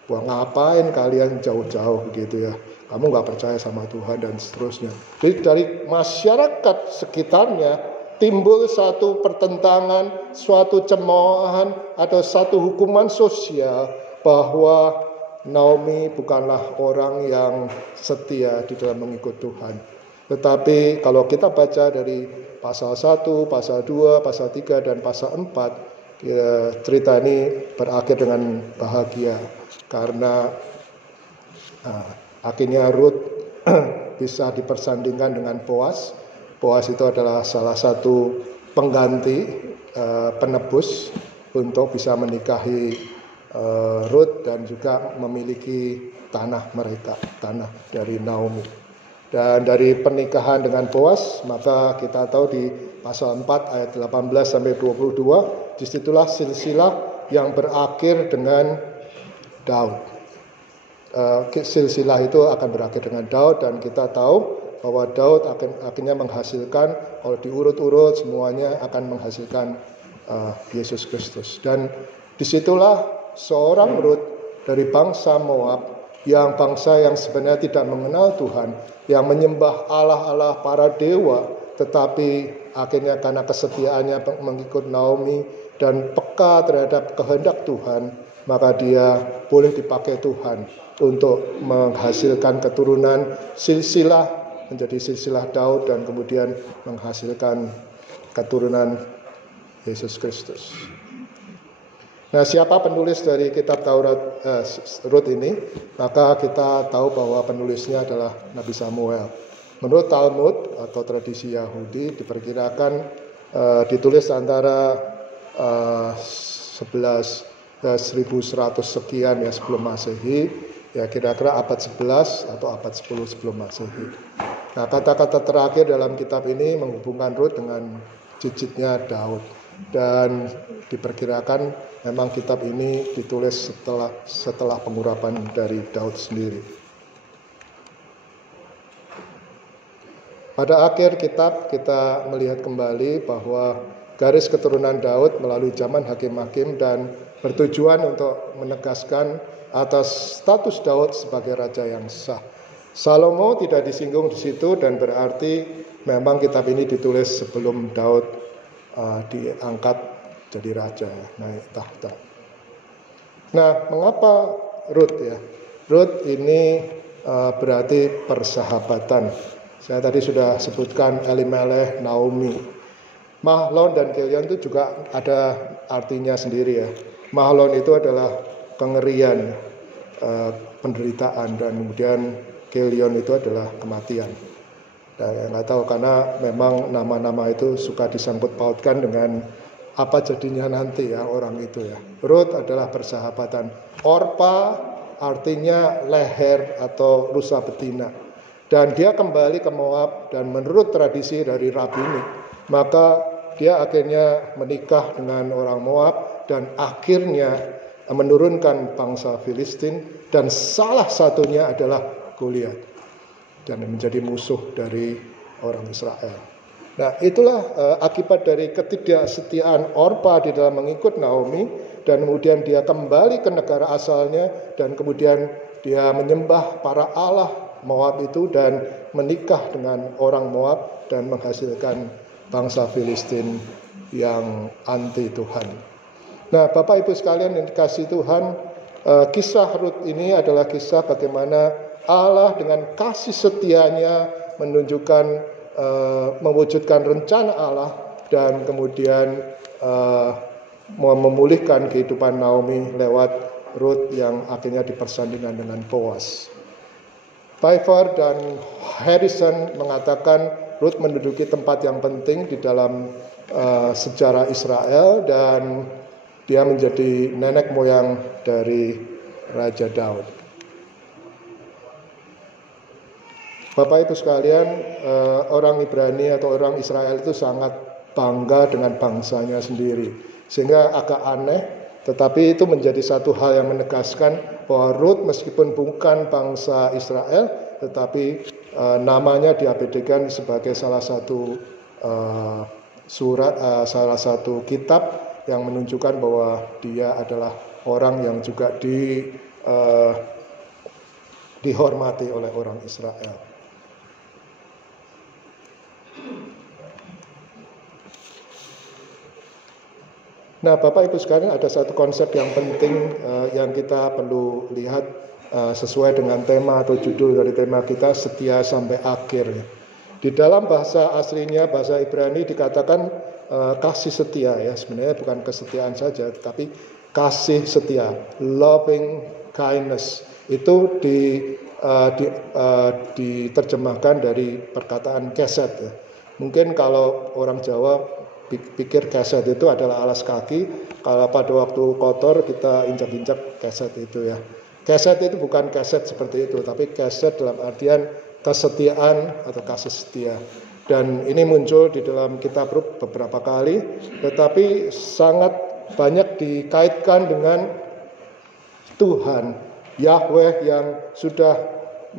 Buat ngapain kalian jauh-jauh begitu ya? Kamu nggak percaya sama Tuhan dan seterusnya. Jadi dari masyarakat sekitarnya timbul satu pertentangan, suatu cemoohan atau satu hukuman sosial bahwa Naomi bukanlah orang yang setia di dalam mengikut Tuhan. Tetapi kalau kita baca dari pasal 1, pasal 2, pasal 3, dan pasal 4, ya, cerita ini berakhir dengan bahagia. Karena akhirnya Ruth bisa dipersandingkan dengan Boaz. Boaz itu adalah salah satu pengganti penebus untuk bisa menikahi Ruth dan juga memiliki tanah mereka, tanah dari Naomi. Dan dari pernikahan dengan Boaz, maka kita tahu di pasal 4 ayat 18 sampai 22, disitulah silsilah yang berakhir dengan Daud. Silsilah itu akan berakhir dengan Daud, dan kita tahu bahwa Daud akhirnya menghasilkan, kalau diurut-urut semuanya akan menghasilkan Yesus Kristus. Dan disitulah seorang Ruth dari bangsa Moab, yang bangsa yang sebenarnya tidak mengenal Tuhan, yang menyembah Allah-Allah para dewa, tetapi akhirnya karena kesetiaannya mengikut Naomi dan peka terhadap kehendak Tuhan, maka dia boleh dipakai Tuhan untuk menghasilkan keturunan silsilah menjadi silsilah Daud dan kemudian menghasilkan keturunan Yesus Kristus. Nah, siapa penulis dari kitab Taurat Rut ini? Maka kita tahu bahwa penulisnya adalah Nabi Samuel. Menurut Talmud atau tradisi Yahudi diperkirakan ditulis antara 1100 sekian ya sebelum Masehi, ya kira-kira abad 11 atau abad 10 sebelum Masehi. Nah, kata-kata terakhir dalam kitab ini menghubungkan Rut dengan cicitnya Daud, dan diperkirakan memang kitab ini ditulis setelah pengurapan dari Daud sendiri. Pada akhir kitab kita melihat kembali bahwa garis keturunan Daud melalui zaman hakim-hakim dan bertujuan untuk menegaskan atas status Daud sebagai raja yang sah. Salomo tidak disinggung di situ, dan berarti memang kitab ini ditulis sebelum Daud diangkat jadi raja, naik tahta. Nah, mengapa Rut ya? Rut ini berarti persahabatan. Saya tadi sudah sebutkan Elimelech, Naomi. Mahlon dan Kilion itu juga ada artinya sendiri ya. Mahlon itu adalah kengerian, penderitaan, dan kemudian Kilion itu adalah kematian. Nah, nggak tahu karena memang nama-nama itu suka disangkut pautkan dengan apa jadinya nanti ya orang itu ya. Rut adalah persahabatan. Orpa artinya leher atau rusa betina. Dan dia kembali ke Moab, dan menurut tradisi dari Rabini, maka dia akhirnya menikah dengan orang Moab dan akhirnya menurunkan bangsa Filistin, dan salah satunya adalah Goliat, dan menjadi musuh dari orang Israel. Nah, itulah akibat dari ketidaksetiaan Orpa di dalam mengikut Naomi, dan kemudian dia kembali ke negara asalnya, dan kemudian dia menyembah para allah Moab itu dan menikah dengan orang Moab dan menghasilkan bangsa Filistin yang anti Tuhan. Nah, Bapak Ibu sekalian yang dikasihi Tuhan, kisah Rut ini adalah kisah bagaimana Allah dengan kasih setianya menunjukkan, mewujudkan rencana Allah, dan kemudian memulihkan kehidupan Naomi lewat Rut yang akhirnya dipersandingkan dengan Boaz. Piper dan Harrison mengatakan Rut menduduki tempat yang penting di dalam sejarah Israel, dan dia menjadi nenek moyang dari Raja Daud. Bapak Ibu sekalian, orang Ibrani atau orang Israel itu sangat bangga dengan bangsanya sendiri, sehingga agak aneh, tetapi itu menjadi satu hal yang menegaskan bahwa Rut meskipun bukan bangsa Israel, tetapi namanya diabadikan sebagai salah satu salah satu kitab yang menunjukkan bahwa dia adalah orang yang juga dihormati oleh orang Israel. Nah, Bapak Ibu sekalian, ada satu konsep yang penting yang kita perlu lihat sesuai dengan tema atau judul dari tema kita, setia sampai akhir. Di dalam bahasa aslinya, bahasa Ibrani dikatakan kasih setia ya, sebenarnya bukan kesetiaan saja, tapi kasih setia, loving kindness. Itu diterjemahkan dari perkataan keset ya. Mungkin kalau orang Jawa pikir keset itu adalah alas kaki, kalau pada waktu kotor kita injak-injak keset itu ya. Keset itu bukan keset seperti itu, tapi keset dalam artian kesetiaan atau kasih setia. Dan ini muncul di dalam kitab Rut beberapa kali, tetapi sangat banyak dikaitkan dengan Tuhan, Yahweh yang sudah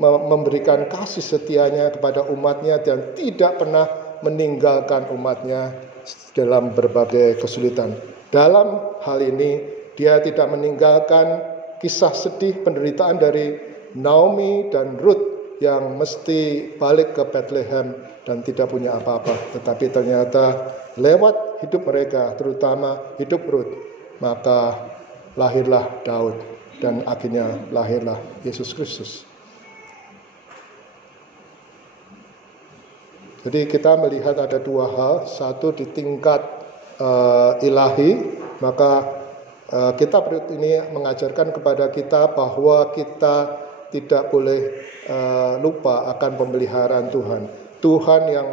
memberikan kasih setianya kepada umatnya dan tidak pernah meninggalkan umatnya dalam berbagai kesulitan. Dalam hal ini dia tidak meninggalkan kisah sedih penderitaan dari Naomi dan Rut yang mesti balik ke Bethlehem dan tidak punya apa-apa. Tetapi ternyata lewat hidup mereka, terutama hidup Rut, maka lahirlah Daud dan akhirnya lahirlah Yesus Kristus. Jadi kita melihat ada dua hal, satu di tingkat ilahi, maka Kitab Rut ini mengajarkan kepada kita bahwa kita tidak boleh lupa akan pemeliharaan Tuhan. Tuhan yang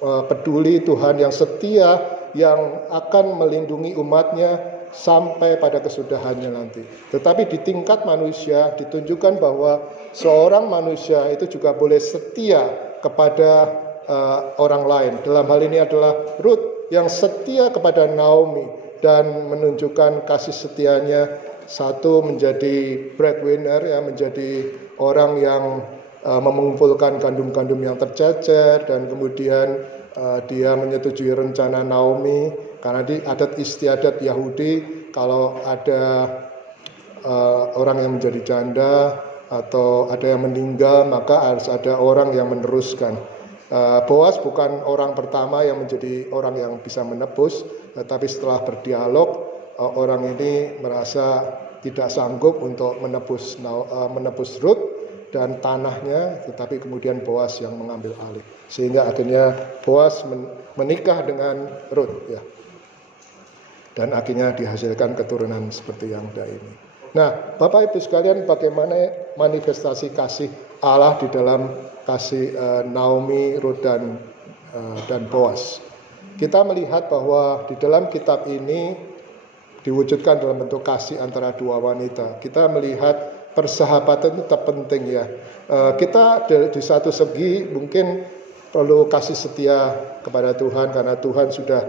peduli, Tuhan yang setia, yang akan melindungi umatnya sampai pada kesudahannya nanti. Tetapi di tingkat manusia ditunjukkan bahwa seorang manusia itu juga boleh setia kepada orang lain. Dalam hal ini adalah Rut yang setia kepada Naomi dan menunjukkan kasih setianya. Satu, menjadi breadwinner, ya, menjadi orang yang mengumpulkan gandum-gandum yang tercecer, dan kemudian dia menyetujui rencana Naomi karena di adat istiadat Yahudi kalau ada orang yang menjadi janda atau ada yang meninggal maka harus ada orang yang meneruskan. Boas bukan orang pertama yang menjadi orang yang bisa menebus, tetapi setelah berdialog orang ini merasa tidak sanggup untuk menebus Rut dan tanahnya, tetapi kemudian Boas yang mengambil alih. Sehingga akhirnya Boas menikah dengan Rut, ya. Dan akhirnya dihasilkan keturunan seperti yang ada ini. Nah, Bapak Ibu sekalian, bagaimana manifestasi kasih Allah di dalam kasih Naomi, Rut dan Boas? Kita melihat bahwa di dalam kitab ini diwujudkan dalam bentuk kasih antara dua wanita. Kita melihat persahabatan itu tetap penting, ya. Kita di satu segi mungkin perlu kasih setia kepada Tuhan karena Tuhan sudah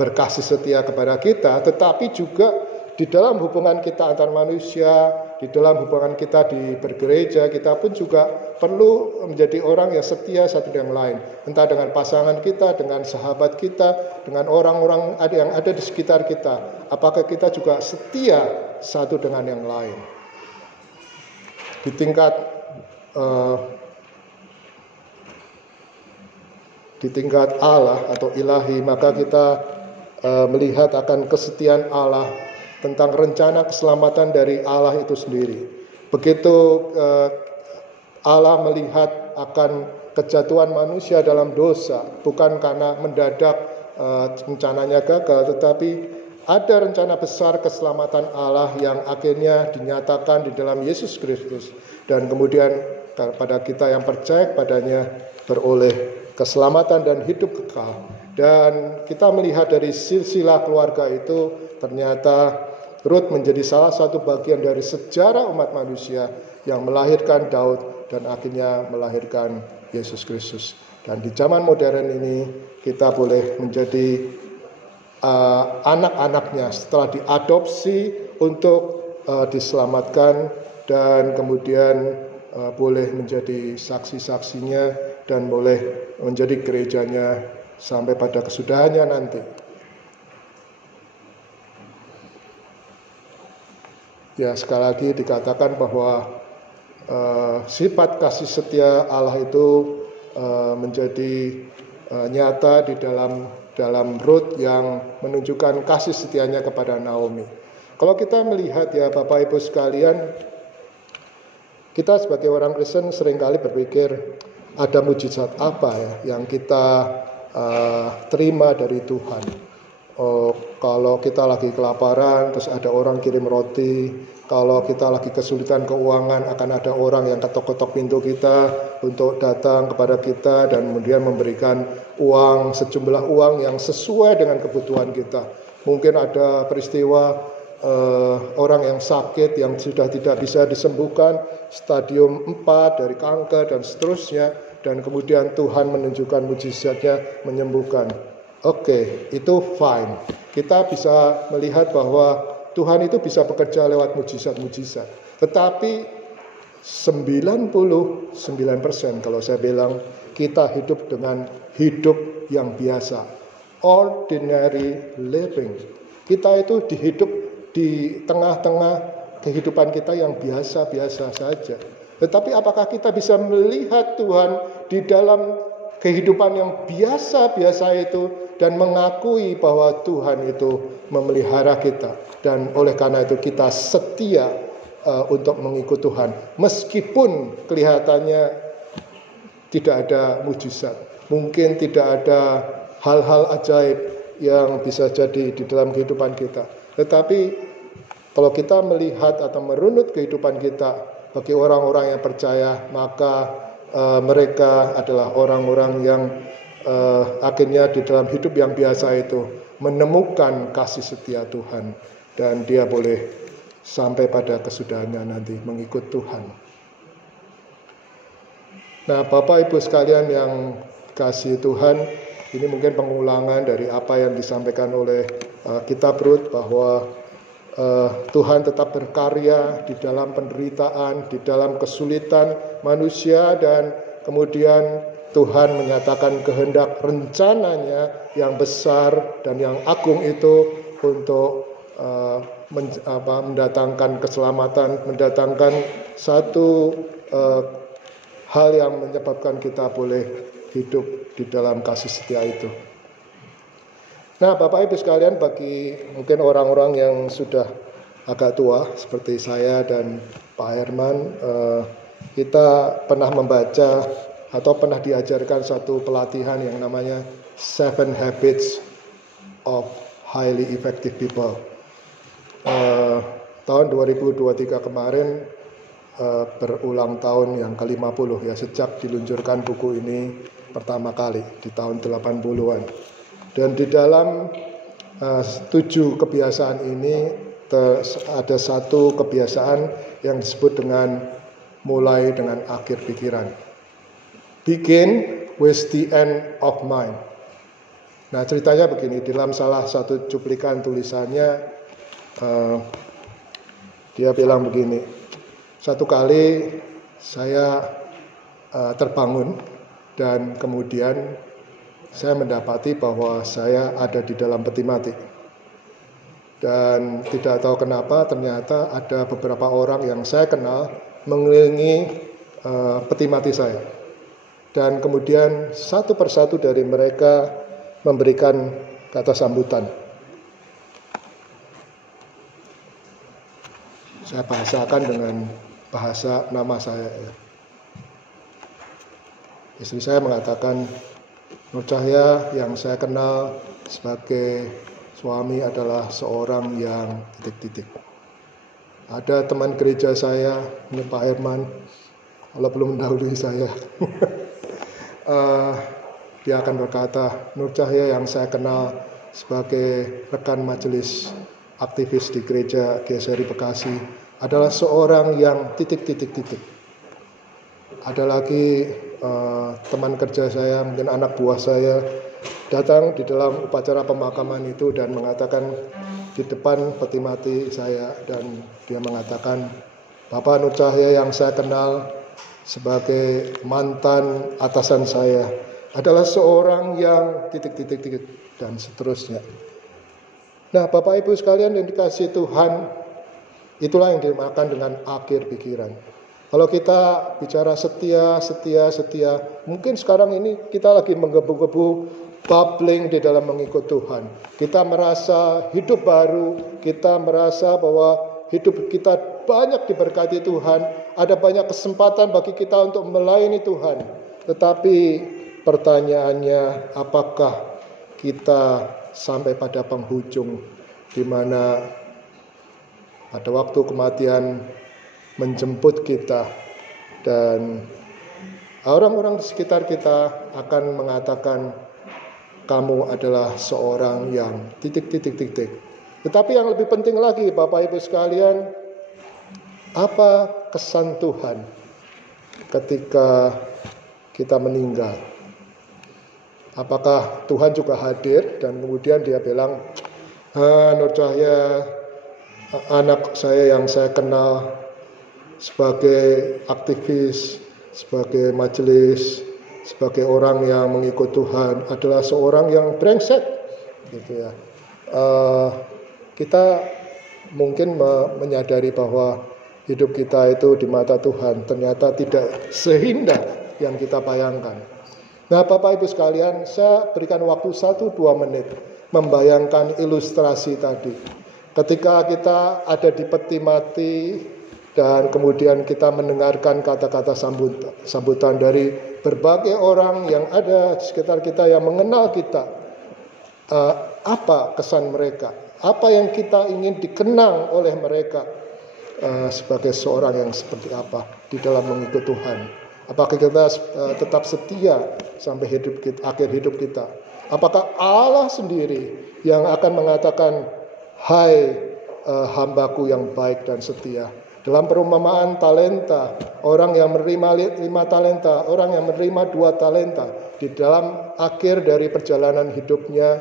berkasih setia kepada kita, tetapi juga di dalam hubungan kita antar manusia, di dalam hubungan kita di bergereja, kita pun juga perlu menjadi orang yang setia satu dengan lain. Entah dengan pasangan kita, dengan sahabat kita, dengan orang-orang yang ada di sekitar kita. Apakah kita juga setia satu dengan yang lain? Di tingkat Allah atau ilahi, maka kita melihat akan kesetiaan Allah tentang rencana keselamatan dari Allah itu sendiri. Begitu Allah melihat akan kejatuhan manusia dalam dosa, bukan karena mendadak rencananya gagal, tetapi ada rencana besar keselamatan Allah yang akhirnya dinyatakan di dalam Yesus Kristus. Dan kemudian pada kita yang percaya padanya beroleh keselamatan dan hidup kekal. Dan kita melihat dari silsilah keluarga itu ternyata Rut menjadi salah satu bagian dari sejarah umat manusia yang melahirkan Daud dan akhirnya melahirkan Yesus Kristus. Dan di zaman modern ini kita boleh menjadi anak-anaknya setelah diadopsi untuk diselamatkan dan kemudian boleh menjadi saksi-saksinya dan boleh menjadi gerejanya sampai pada kesudahannya nanti. Ya, sekali lagi dikatakan bahwa sifat kasih setia Allah itu menjadi nyata di dalam Rut yang menunjukkan kasih setianya kepada Naomi. Kalau kita melihat, ya Bapak Ibu sekalian, kita sebagai orang Kristen seringkali berpikir ada mujizat apa ya yang kita terima dari Tuhan. Kalau kita lagi kelaparan, terus ada orang kirim roti. Kalau kita lagi kesulitan keuangan, akan ada orang yang ketok-ketok pintu kita untuk datang kepada kita dan kemudian memberikan uang, sejumlah uang yang sesuai dengan kebutuhan kita. Mungkin ada peristiwa orang yang sakit yang sudah tidak bisa disembuhkan, stadium 4 dari kanker dan seterusnya, dan kemudian Tuhan menunjukkan mujizatnya menyembuhkan. Oke, itu fine. Kita bisa melihat bahwa Tuhan itu bisa bekerja lewat mujizat-mujizat. Tetapi 99% kalau saya bilang kita hidup dengan hidup yang biasa. Ordinary living. Kita itu dihidup di tengah-tengah kehidupan kita yang biasa-biasa saja. Tetapi apakah kita bisa melihat Tuhan di dalam kehidupan yang biasa-biasa itu dan mengakui bahwa Tuhan itu memelihara kita, dan oleh karena itu kita setia untuk mengikut Tuhan meskipun kelihatannya tidak ada mujizat, mungkin tidak ada hal-hal ajaib yang bisa jadi di dalam kehidupan kita, tetapi Kalau kita melihat atau merunut kehidupan kita, bagi orang-orang yang percaya, maka mereka adalah orang-orang yang akhirnya di dalam hidup yang biasa itu menemukan kasih setia Tuhan, dan dia boleh sampai pada kesudahannya nanti mengikut Tuhan. Nah, Bapak Ibu sekalian yang kasih Tuhan, ini mungkin pengulangan dari apa yang disampaikan oleh Kitab Rut, bahwa Tuhan tetap berkarya di dalam penderitaan, di dalam kesulitan manusia, dan kemudian Tuhan menyatakan kehendak rencananya yang besar dan yang agung itu untuk mendatangkan keselamatan, mendatangkan satu hal yang menyebabkan kita boleh hidup di dalam kasih setia itu. Nah, Bapak Ibu sekalian, bagi mungkin orang-orang yang sudah agak tua seperti saya dan Pak Herman, kita pernah membaca atau pernah diajarkan satu pelatihan yang namanya 7 Habits of Highly Effective People. Tahun 2023 kemarin berulang tahun yang ke-50 ya, sejak diluncurkan buku ini pertama kali di tahun 80-an. Dan di dalam 7 kebiasaan ini ada satu kebiasaan yang disebut dengan mulai dengan akhir pikiran. Begin with the end of mind. Nah, ceritanya begini, dalam salah satu cuplikan tulisannya dia bilang begini, satu kali saya terbangun dan kemudian saya mendapati bahwa saya ada di dalam peti mati. Dan tidak tahu kenapa ternyata ada beberapa orang yang saya kenal mengelilingi peti mati saya. Dan kemudian satu persatu dari mereka memberikan kata sambutan. Saya bahasakan dengan bahasa nama saya. Istri saya mengatakan, Nur Cahya yang saya kenal sebagai suami adalah seorang yang titik-titik. Ada teman gereja saya, Pak Herman, kalau belum mendahului saya, dia akan berkata, Nur Cahya yang saya kenal sebagai rekan majelis aktivis di gereja GSRI Bekasi adalah seorang yang titik-titik-titik. Ada lagi teman kerja saya, mungkin anak buah saya, datang di dalam upacara pemakaman itu dan mengatakan di depan peti mati saya, dan dia mengatakan, Bapak Nur Cahya yang saya kenal sebagai mantan atasan saya adalah seorang yang titik-titik-titik dan seterusnya. Nah, Bapak Ibu sekalian yang dikasihi Tuhan, itulah yang dimakan dengan akhir pikiran. Kalau kita bicara setia, mungkin sekarang ini kita lagi menggebu-gebu, bubbling di dalam mengikut Tuhan. Kita merasa hidup baru, kita merasa bahwa hidup kita banyak diberkati Tuhan, ada banyak kesempatan bagi kita untuk melayani Tuhan. Tetapi pertanyaannya, apakah kita sampai pada penghujung di mana pada waktu kematian menjemput kita dan orang-orang di sekitar kita akan mengatakan kamu adalah seorang yang titik-titik-titik. Tetapi yang lebih penting lagi, Bapak Ibu sekalian, apa kesan Tuhan ketika kita meninggal? Apakah Tuhan juga hadir dan kemudian dia bilang, Nur Cahya, anak saya yang saya kenal sebagai aktivis, sebagai majelis, sebagai orang yang mengikut Tuhan adalah seorang yang brengsek, gitu ya. Kita mungkin menyadari bahwa hidup kita itu di mata Tuhan ternyata tidak seindah yang kita bayangkan. Nah, Bapak Ibu sekalian, saya berikan waktu 1-2 menit membayangkan ilustrasi tadi. Ketika kita ada di peti mati dan kemudian kita mendengarkan kata-kata sambutan dari berbagai orang yang ada di sekitar kita yang mengenal kita, apa kesan mereka? Apa yang kita ingin dikenang oleh mereka sebagai seorang yang seperti apa di dalam mengikut Tuhan? Apakah kita tetap setia sampai akhir hidup kita? Apakah Allah sendiri yang akan mengatakan, hai hambaku yang baik dan setia? Dalam perumpamaan talenta, orang yang menerima 5 talenta, orang yang menerima 2 talenta, di dalam akhir dari perjalanan hidupnya,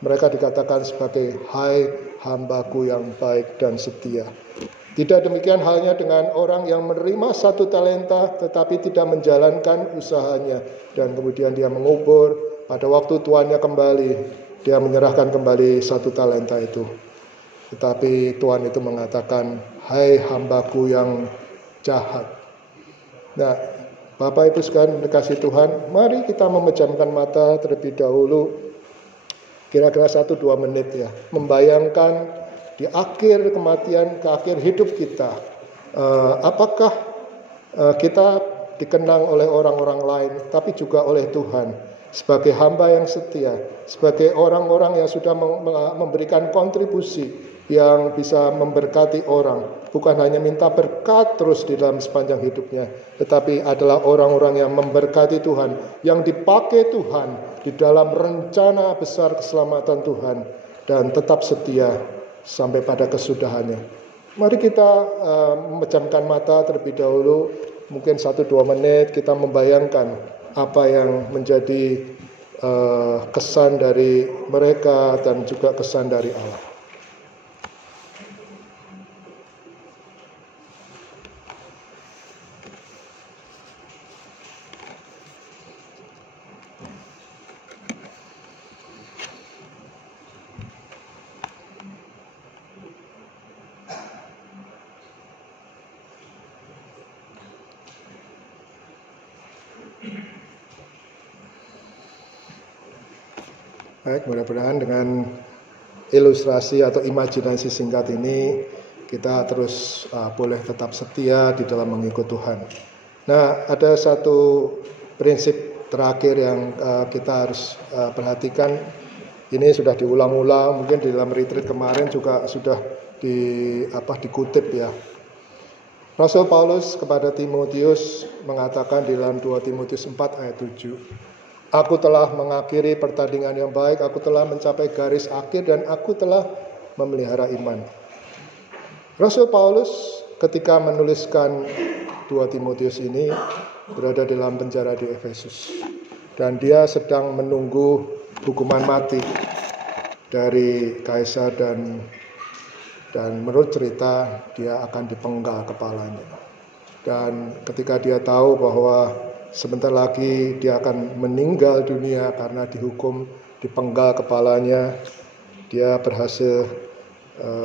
mereka dikatakan sebagai hai hambaku yang baik dan setia. Tidak demikian halnya dengan orang yang menerima 1 talenta tetapi tidak menjalankan usahanya, dan kemudian dia mengubur. Pada waktu tuannya kembali, dia menyerahkan kembali 1 talenta itu. Tetapi Tuhan itu mengatakan, hai hambaku yang jahat. Nah, Bapak Ibu sekalian dikasih Tuhan, mari kita memejamkan mata terlebih dahulu, kira-kira 1-2 menit ya, membayangkan di akhir kematian, ke akhir hidup kita, apakah kita dikenang oleh orang-orang lain, tapi juga oleh Tuhan, sebagai hamba yang setia, sebagai orang-orang yang sudah memberikan kontribusi yang bisa memberkati orang, bukan hanya minta berkat terus di dalam sepanjang hidupnya, tetapi adalah orang-orang yang memberkati Tuhan, yang dipakai Tuhan di dalam rencana besar keselamatan Tuhan, dan tetap setia sampai pada kesudahannya. Mari kita memejamkan mata terlebih dahulu, mungkin 1-2 menit kita membayangkan apa yang menjadi kesan dari mereka dan juga kesan dari Allah. Baik, mudah-mudahan dengan ilustrasi atau imajinasi singkat ini kita terus boleh tetap setia di dalam mengikut Tuhan. Nah, ada satu prinsip terakhir yang kita harus perhatikan. Ini sudah diulang-ulang, mungkin di dalam retreat kemarin juga sudah dikutip ya. Rasul Paulus kepada Timotius mengatakan di dalam 2 Timotius 4 ayat 7. Aku telah mengakhiri pertandingan yang baik, aku telah mencapai garis akhir, dan aku telah memelihara iman. Rasul Paulus ketika menuliskan 2 Timotius ini berada dalam penjara di Efesus. Dan dia sedang menunggu hukuman mati dari kaisar, dan menurut cerita dia akan dipenggal kepalanya. Dan ketika dia tahu bahwa sebentar lagi dia akan meninggal dunia karena dihukum dipenggal kepalanya, dia berhasil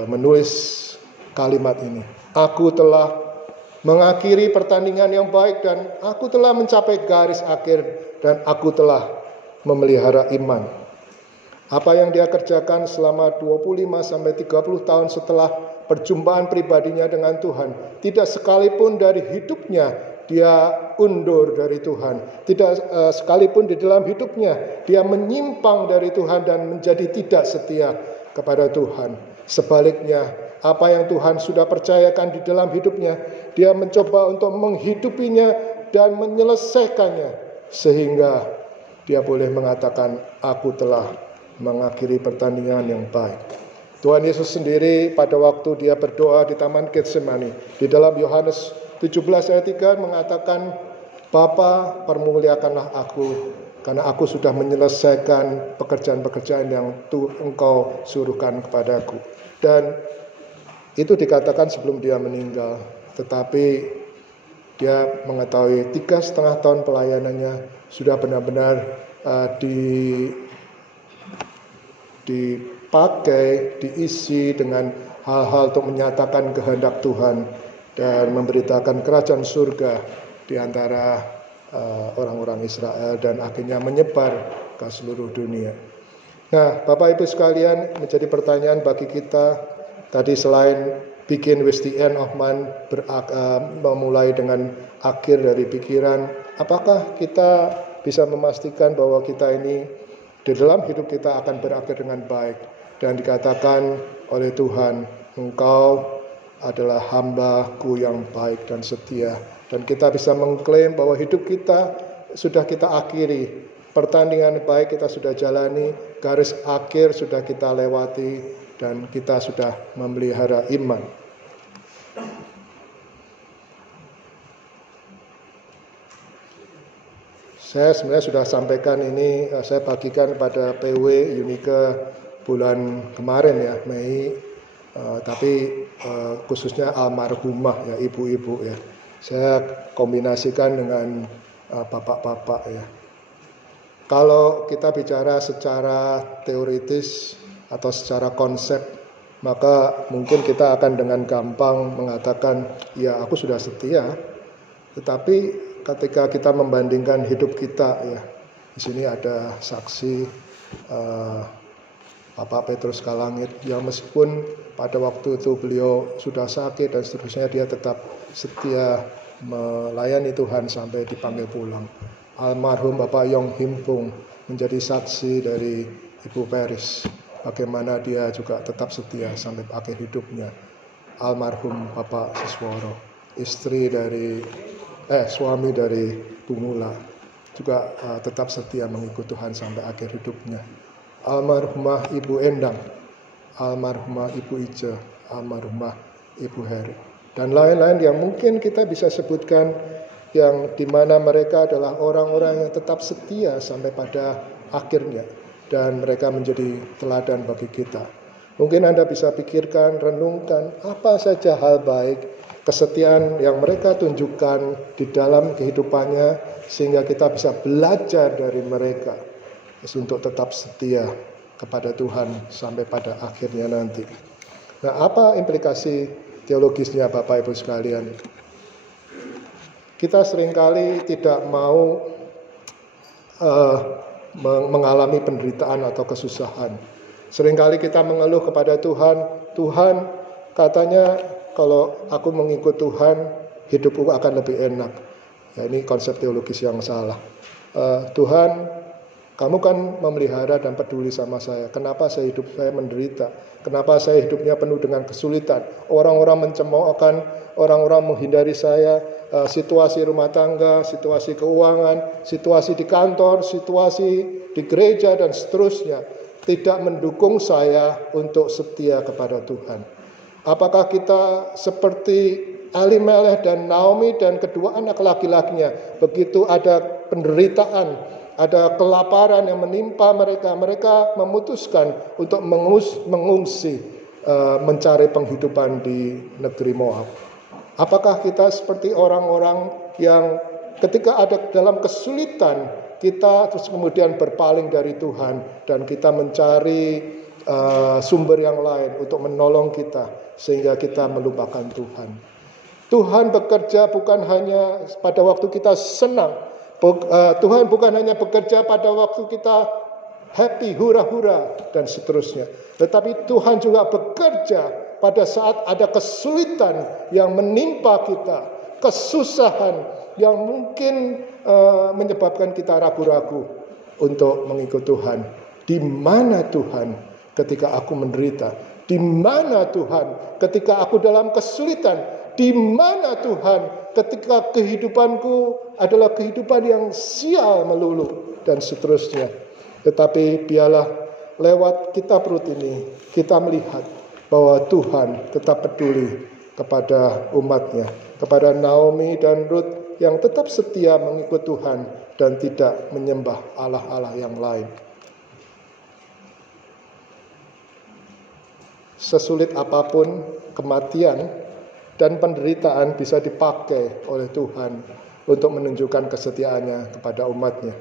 menulis kalimat ini. Aku telah mengakhiri pertandingan yang baik, dan aku telah mencapai garis akhir, dan aku telah memelihara iman. Apa yang dia kerjakan selama 25-30 tahun setelah perjumpaan pribadinya dengan Tuhan, tidak sekalipun dari hidupnya dia undur dari Tuhan. Tidak sekalipun di dalam hidupnya dia menyimpang dari Tuhan dan menjadi tidak setia kepada Tuhan. Sebaliknya, apa yang Tuhan sudah percayakan di dalam hidupnya, dia mencoba untuk menghidupinya dan menyelesaikannya, sehingga dia boleh mengatakan, aku telah mengakhiri pertandingan yang baik. Tuhan Yesus sendiri pada waktu dia berdoa di Taman Getsemani, di dalam Yohanes 17 ayat 3 mengatakan, Bapa, permuliakanlah aku, karena aku sudah menyelesaikan pekerjaan-pekerjaan yang Engkau suruhkan kepadaku. Dan itu dikatakan sebelum dia meninggal. Tetapi dia mengetahui 3,5 tahun pelayanannya sudah benar-benar dipakai, diisi dengan hal-hal untuk menyatakan kehendak Tuhan dan memberitakan kerajaan surga di antara orang-orang Israel, dan akhirnya menyebar ke seluruh dunia. Nah, Bapak Ibu sekalian, menjadi pertanyaan bagi kita tadi, selain begin with the end of man, memulai dengan akhir dari pikiran, apakah kita bisa memastikan bahwa kita ini di dalam hidup kita akan berakhir dengan baik. Dan dikatakan oleh Tuhan, Engkau adalah hamba-Ku yang baik dan setia. Dan kita bisa mengklaim bahwa hidup kita sudah kita akhiri. Pertandingan baik kita sudah jalani, garis akhir sudah kita lewati, dan kita sudah memelihara iman. Saya sebenarnya sudah sampaikan ini, saya bagikan pada PW Unike bulan kemarin ya, Mei, tapi khususnya almarhumah ya, ibu-ibu ya. Saya kombinasikan dengan bapak-bapak ya. Kalau kita bicara secara teoritis atau secara konsep, maka mungkin kita akan dengan gampang mengatakan, ya aku sudah setia. Tetapi ketika kita membandingkan hidup kita ya, di sini ada saksi Bapak Petrus Kalangit yang meskipun pada waktu itu beliau sudah sakit dan seterusnya, dia tetap setia melayani Tuhan sampai dipanggil pulang. Almarhum Bapak Yong Himpung menjadi saksi dari Ibu Peris, bagaimana dia juga tetap setia sampai akhir hidupnya. Almarhum Bapak Sisworo, suami dari Bu Mula, juga tetap setia mengikut Tuhan sampai akhir hidupnya. Almarhumah Ibu Endang, almarhumah Ibu Ice, almarhumah Ibu Heri, dan lain-lain yang mungkin kita bisa sebutkan, yang dimana mereka adalah orang-orang yang tetap setia sampai pada akhirnya, dan mereka menjadi teladan bagi kita. Mungkin Anda bisa pikirkan, renungkan apa saja hal baik, kesetiaan yang mereka tunjukkan di dalam kehidupannya, sehingga kita bisa belajar dari mereka untuk tetap setia kepada Tuhan sampai pada akhirnya nanti. Nah, apa implikasi teologisnya Bapak Ibu sekalian? Kita seringkali tidak mau mengalami penderitaan atau kesusahan. Seringkali kita mengeluh kepada Tuhan, Tuhan katanya kalau aku mengikut Tuhan, hidupku akan lebih enak. Ya, ini konsep teologis yang salah. Tuhan, kamu kan memelihara dan peduli sama saya. Kenapa hidup saya menderita? Kenapa saya hidupnya penuh dengan kesulitan? Orang-orang mencemoohkan, orang-orang menghindari saya, situasi rumah tangga, situasi keuangan, situasi di kantor, situasi di gereja dan seterusnya tidak mendukung saya untuk setia kepada Tuhan. Apakah kita seperti Elimelech dan Naomi dan kedua anak laki-lakinya, begitu ada penderitaan, ada kelaparan yang menimpa mereka, mereka memutuskan untuk mengungsi, mencari penghidupan di negeri Moab. Apakah kita seperti orang-orang yang ketika ada dalam kesulitan, kita terus kemudian berpaling dari Tuhan dan kita mencari sumber yang lain untuk menolong kita sehingga kita melupakan Tuhan. Tuhan bekerja bukan hanya pada waktu kita senang. Tuhan bukan hanya bekerja pada waktu kita happy, hura-hura dan seterusnya. Tetapi Tuhan juga bekerja pada saat ada kesulitan yang menimpa kita, kesusahan yang mungkin menyebabkan kita ragu-ragu untuk mengikut Tuhan. Di mana Tuhan ketika aku menderita? Di mana Tuhan ketika aku dalam kesulitan? Di mana Tuhan ketika kehidupanku adalah kehidupan yang sial melulu dan seterusnya. Tetapi biarlah lewat kitab Rut ini kita melihat bahwa Tuhan tetap peduli kepada umatnya, kepada Naomi dan Rut yang tetap setia mengikut Tuhan dan tidak menyembah allah-allah yang lain. Sesulit apapun kematian dan penderitaan bisa dipakai oleh Tuhan untuk menunjukkan kesetiaannya kepada umatnya.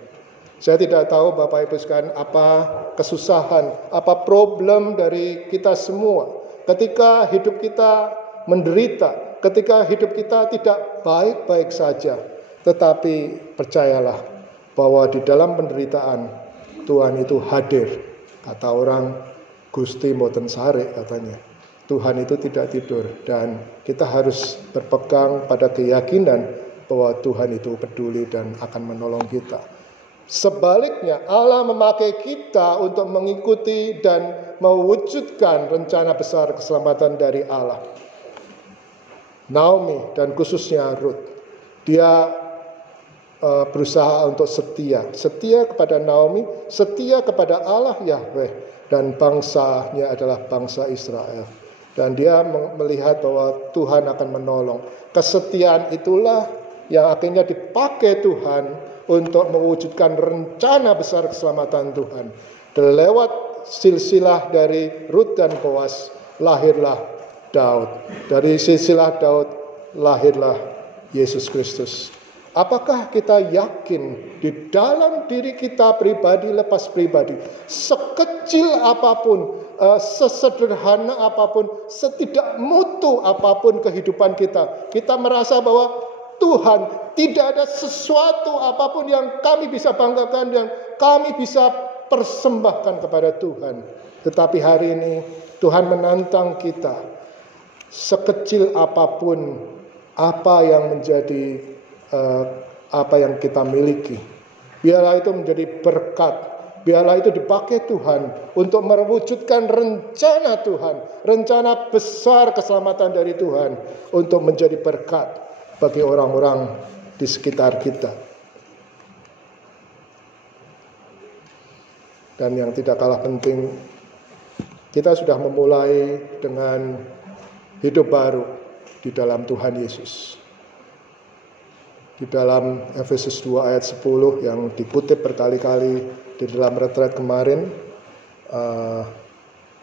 Saya tidak tahu Bapak Ibu sekalian apa kesusahan, apa problem dari kita semua. Ketika hidup kita menderita, ketika hidup kita tidak baik-baik saja. Tetapi percayalah bahwa di dalam penderitaan Tuhan itu hadir. Kata orang, Gusti mboten sare katanya. Tuhan itu tidak tidur dan kita harus berpegang pada keyakinan bahwa Tuhan itu peduli dan akan menolong kita. Sebaliknya, Allah memakai kita untuk mengikuti dan mewujudkan rencana besar keselamatan dari Allah. Naomi dan khususnya Ruth, dia berusaha untuk setia kepada Naomi, setia kepada Allah Yahweh, dan bangsanya adalah bangsa Israel. Dan dia melihat bahwa Tuhan akan menolong. Kesetiaan itulah yang akhirnya dipakai Tuhan untuk mewujudkan rencana besar keselamatan Tuhan. Dan lewat silsilah dari Ruth dan Boaz lahirlah Daud. Dari silsilah Daud lahirlah Yesus Kristus. Apakah kita yakin di dalam diri kita pribadi lepas pribadi, sekecil apapun, sesederhana apapun, setidak mutu apapun kehidupan kita, kita merasa bahwa Tuhan, tidak ada sesuatu apapun yang kami bisa banggakan, yang kami bisa persembahkan kepada Tuhan. Tetapi hari ini Tuhan menantang kita, sekecil apapun apa yang menjadi apa yang kita miliki, biarlah itu menjadi berkat, biarlah itu dipakai Tuhan untuk mewujudkan rencana Tuhan, rencana besar keselamatan dari Tuhan, untuk menjadi berkat bagi orang-orang di sekitar kita. Dan yang tidak kalah penting, kita sudah memulai dengan hidup baru di dalam Tuhan Yesus. Di dalam Efesus 2 ayat 10 yang dikutip berkali-kali di dalam retret kemarin,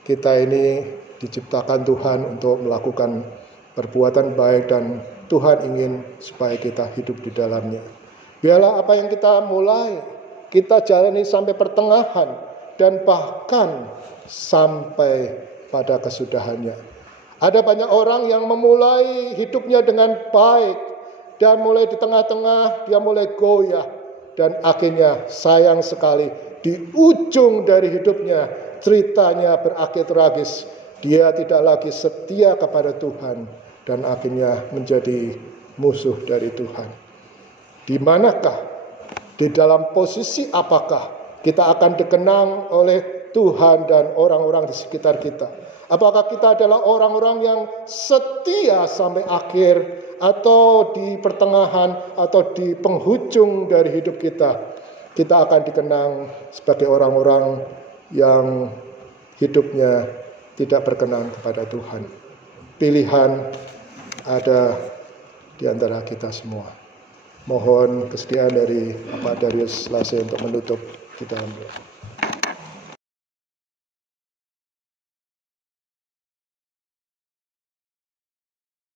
kita ini diciptakan Tuhan untuk melakukan perbuatan baik dan Tuhan ingin supaya kita hidup di dalamnya. Biarlah apa yang kita mulai, kita jalani sampai pertengahan dan bahkan sampai pada kesudahannya. Ada banyak orang yang memulai hidupnya dengan baik, dan mulai di tengah-tengah dia mulai goyah, dan akhirnya sayang sekali di ujung dari hidupnya ceritanya berakhir tragis. Dia tidak lagi setia kepada Tuhan dan akhirnya menjadi musuh dari Tuhan. Di manakah, di dalam posisi apakah kita akan dikenang oleh Tuhan dan orang-orang di sekitar kita? Apakah kita adalah orang-orang yang setia sampai akhir, atau di pertengahan, atau di penghujung dari hidup kita, kita akan dikenang sebagai orang-orang yang hidupnya tidak berkenan kepada Tuhan. Pilihan ada di antara kita semua. Mohon kesediaan dari Bapak Darius Lase untuk menutup kita.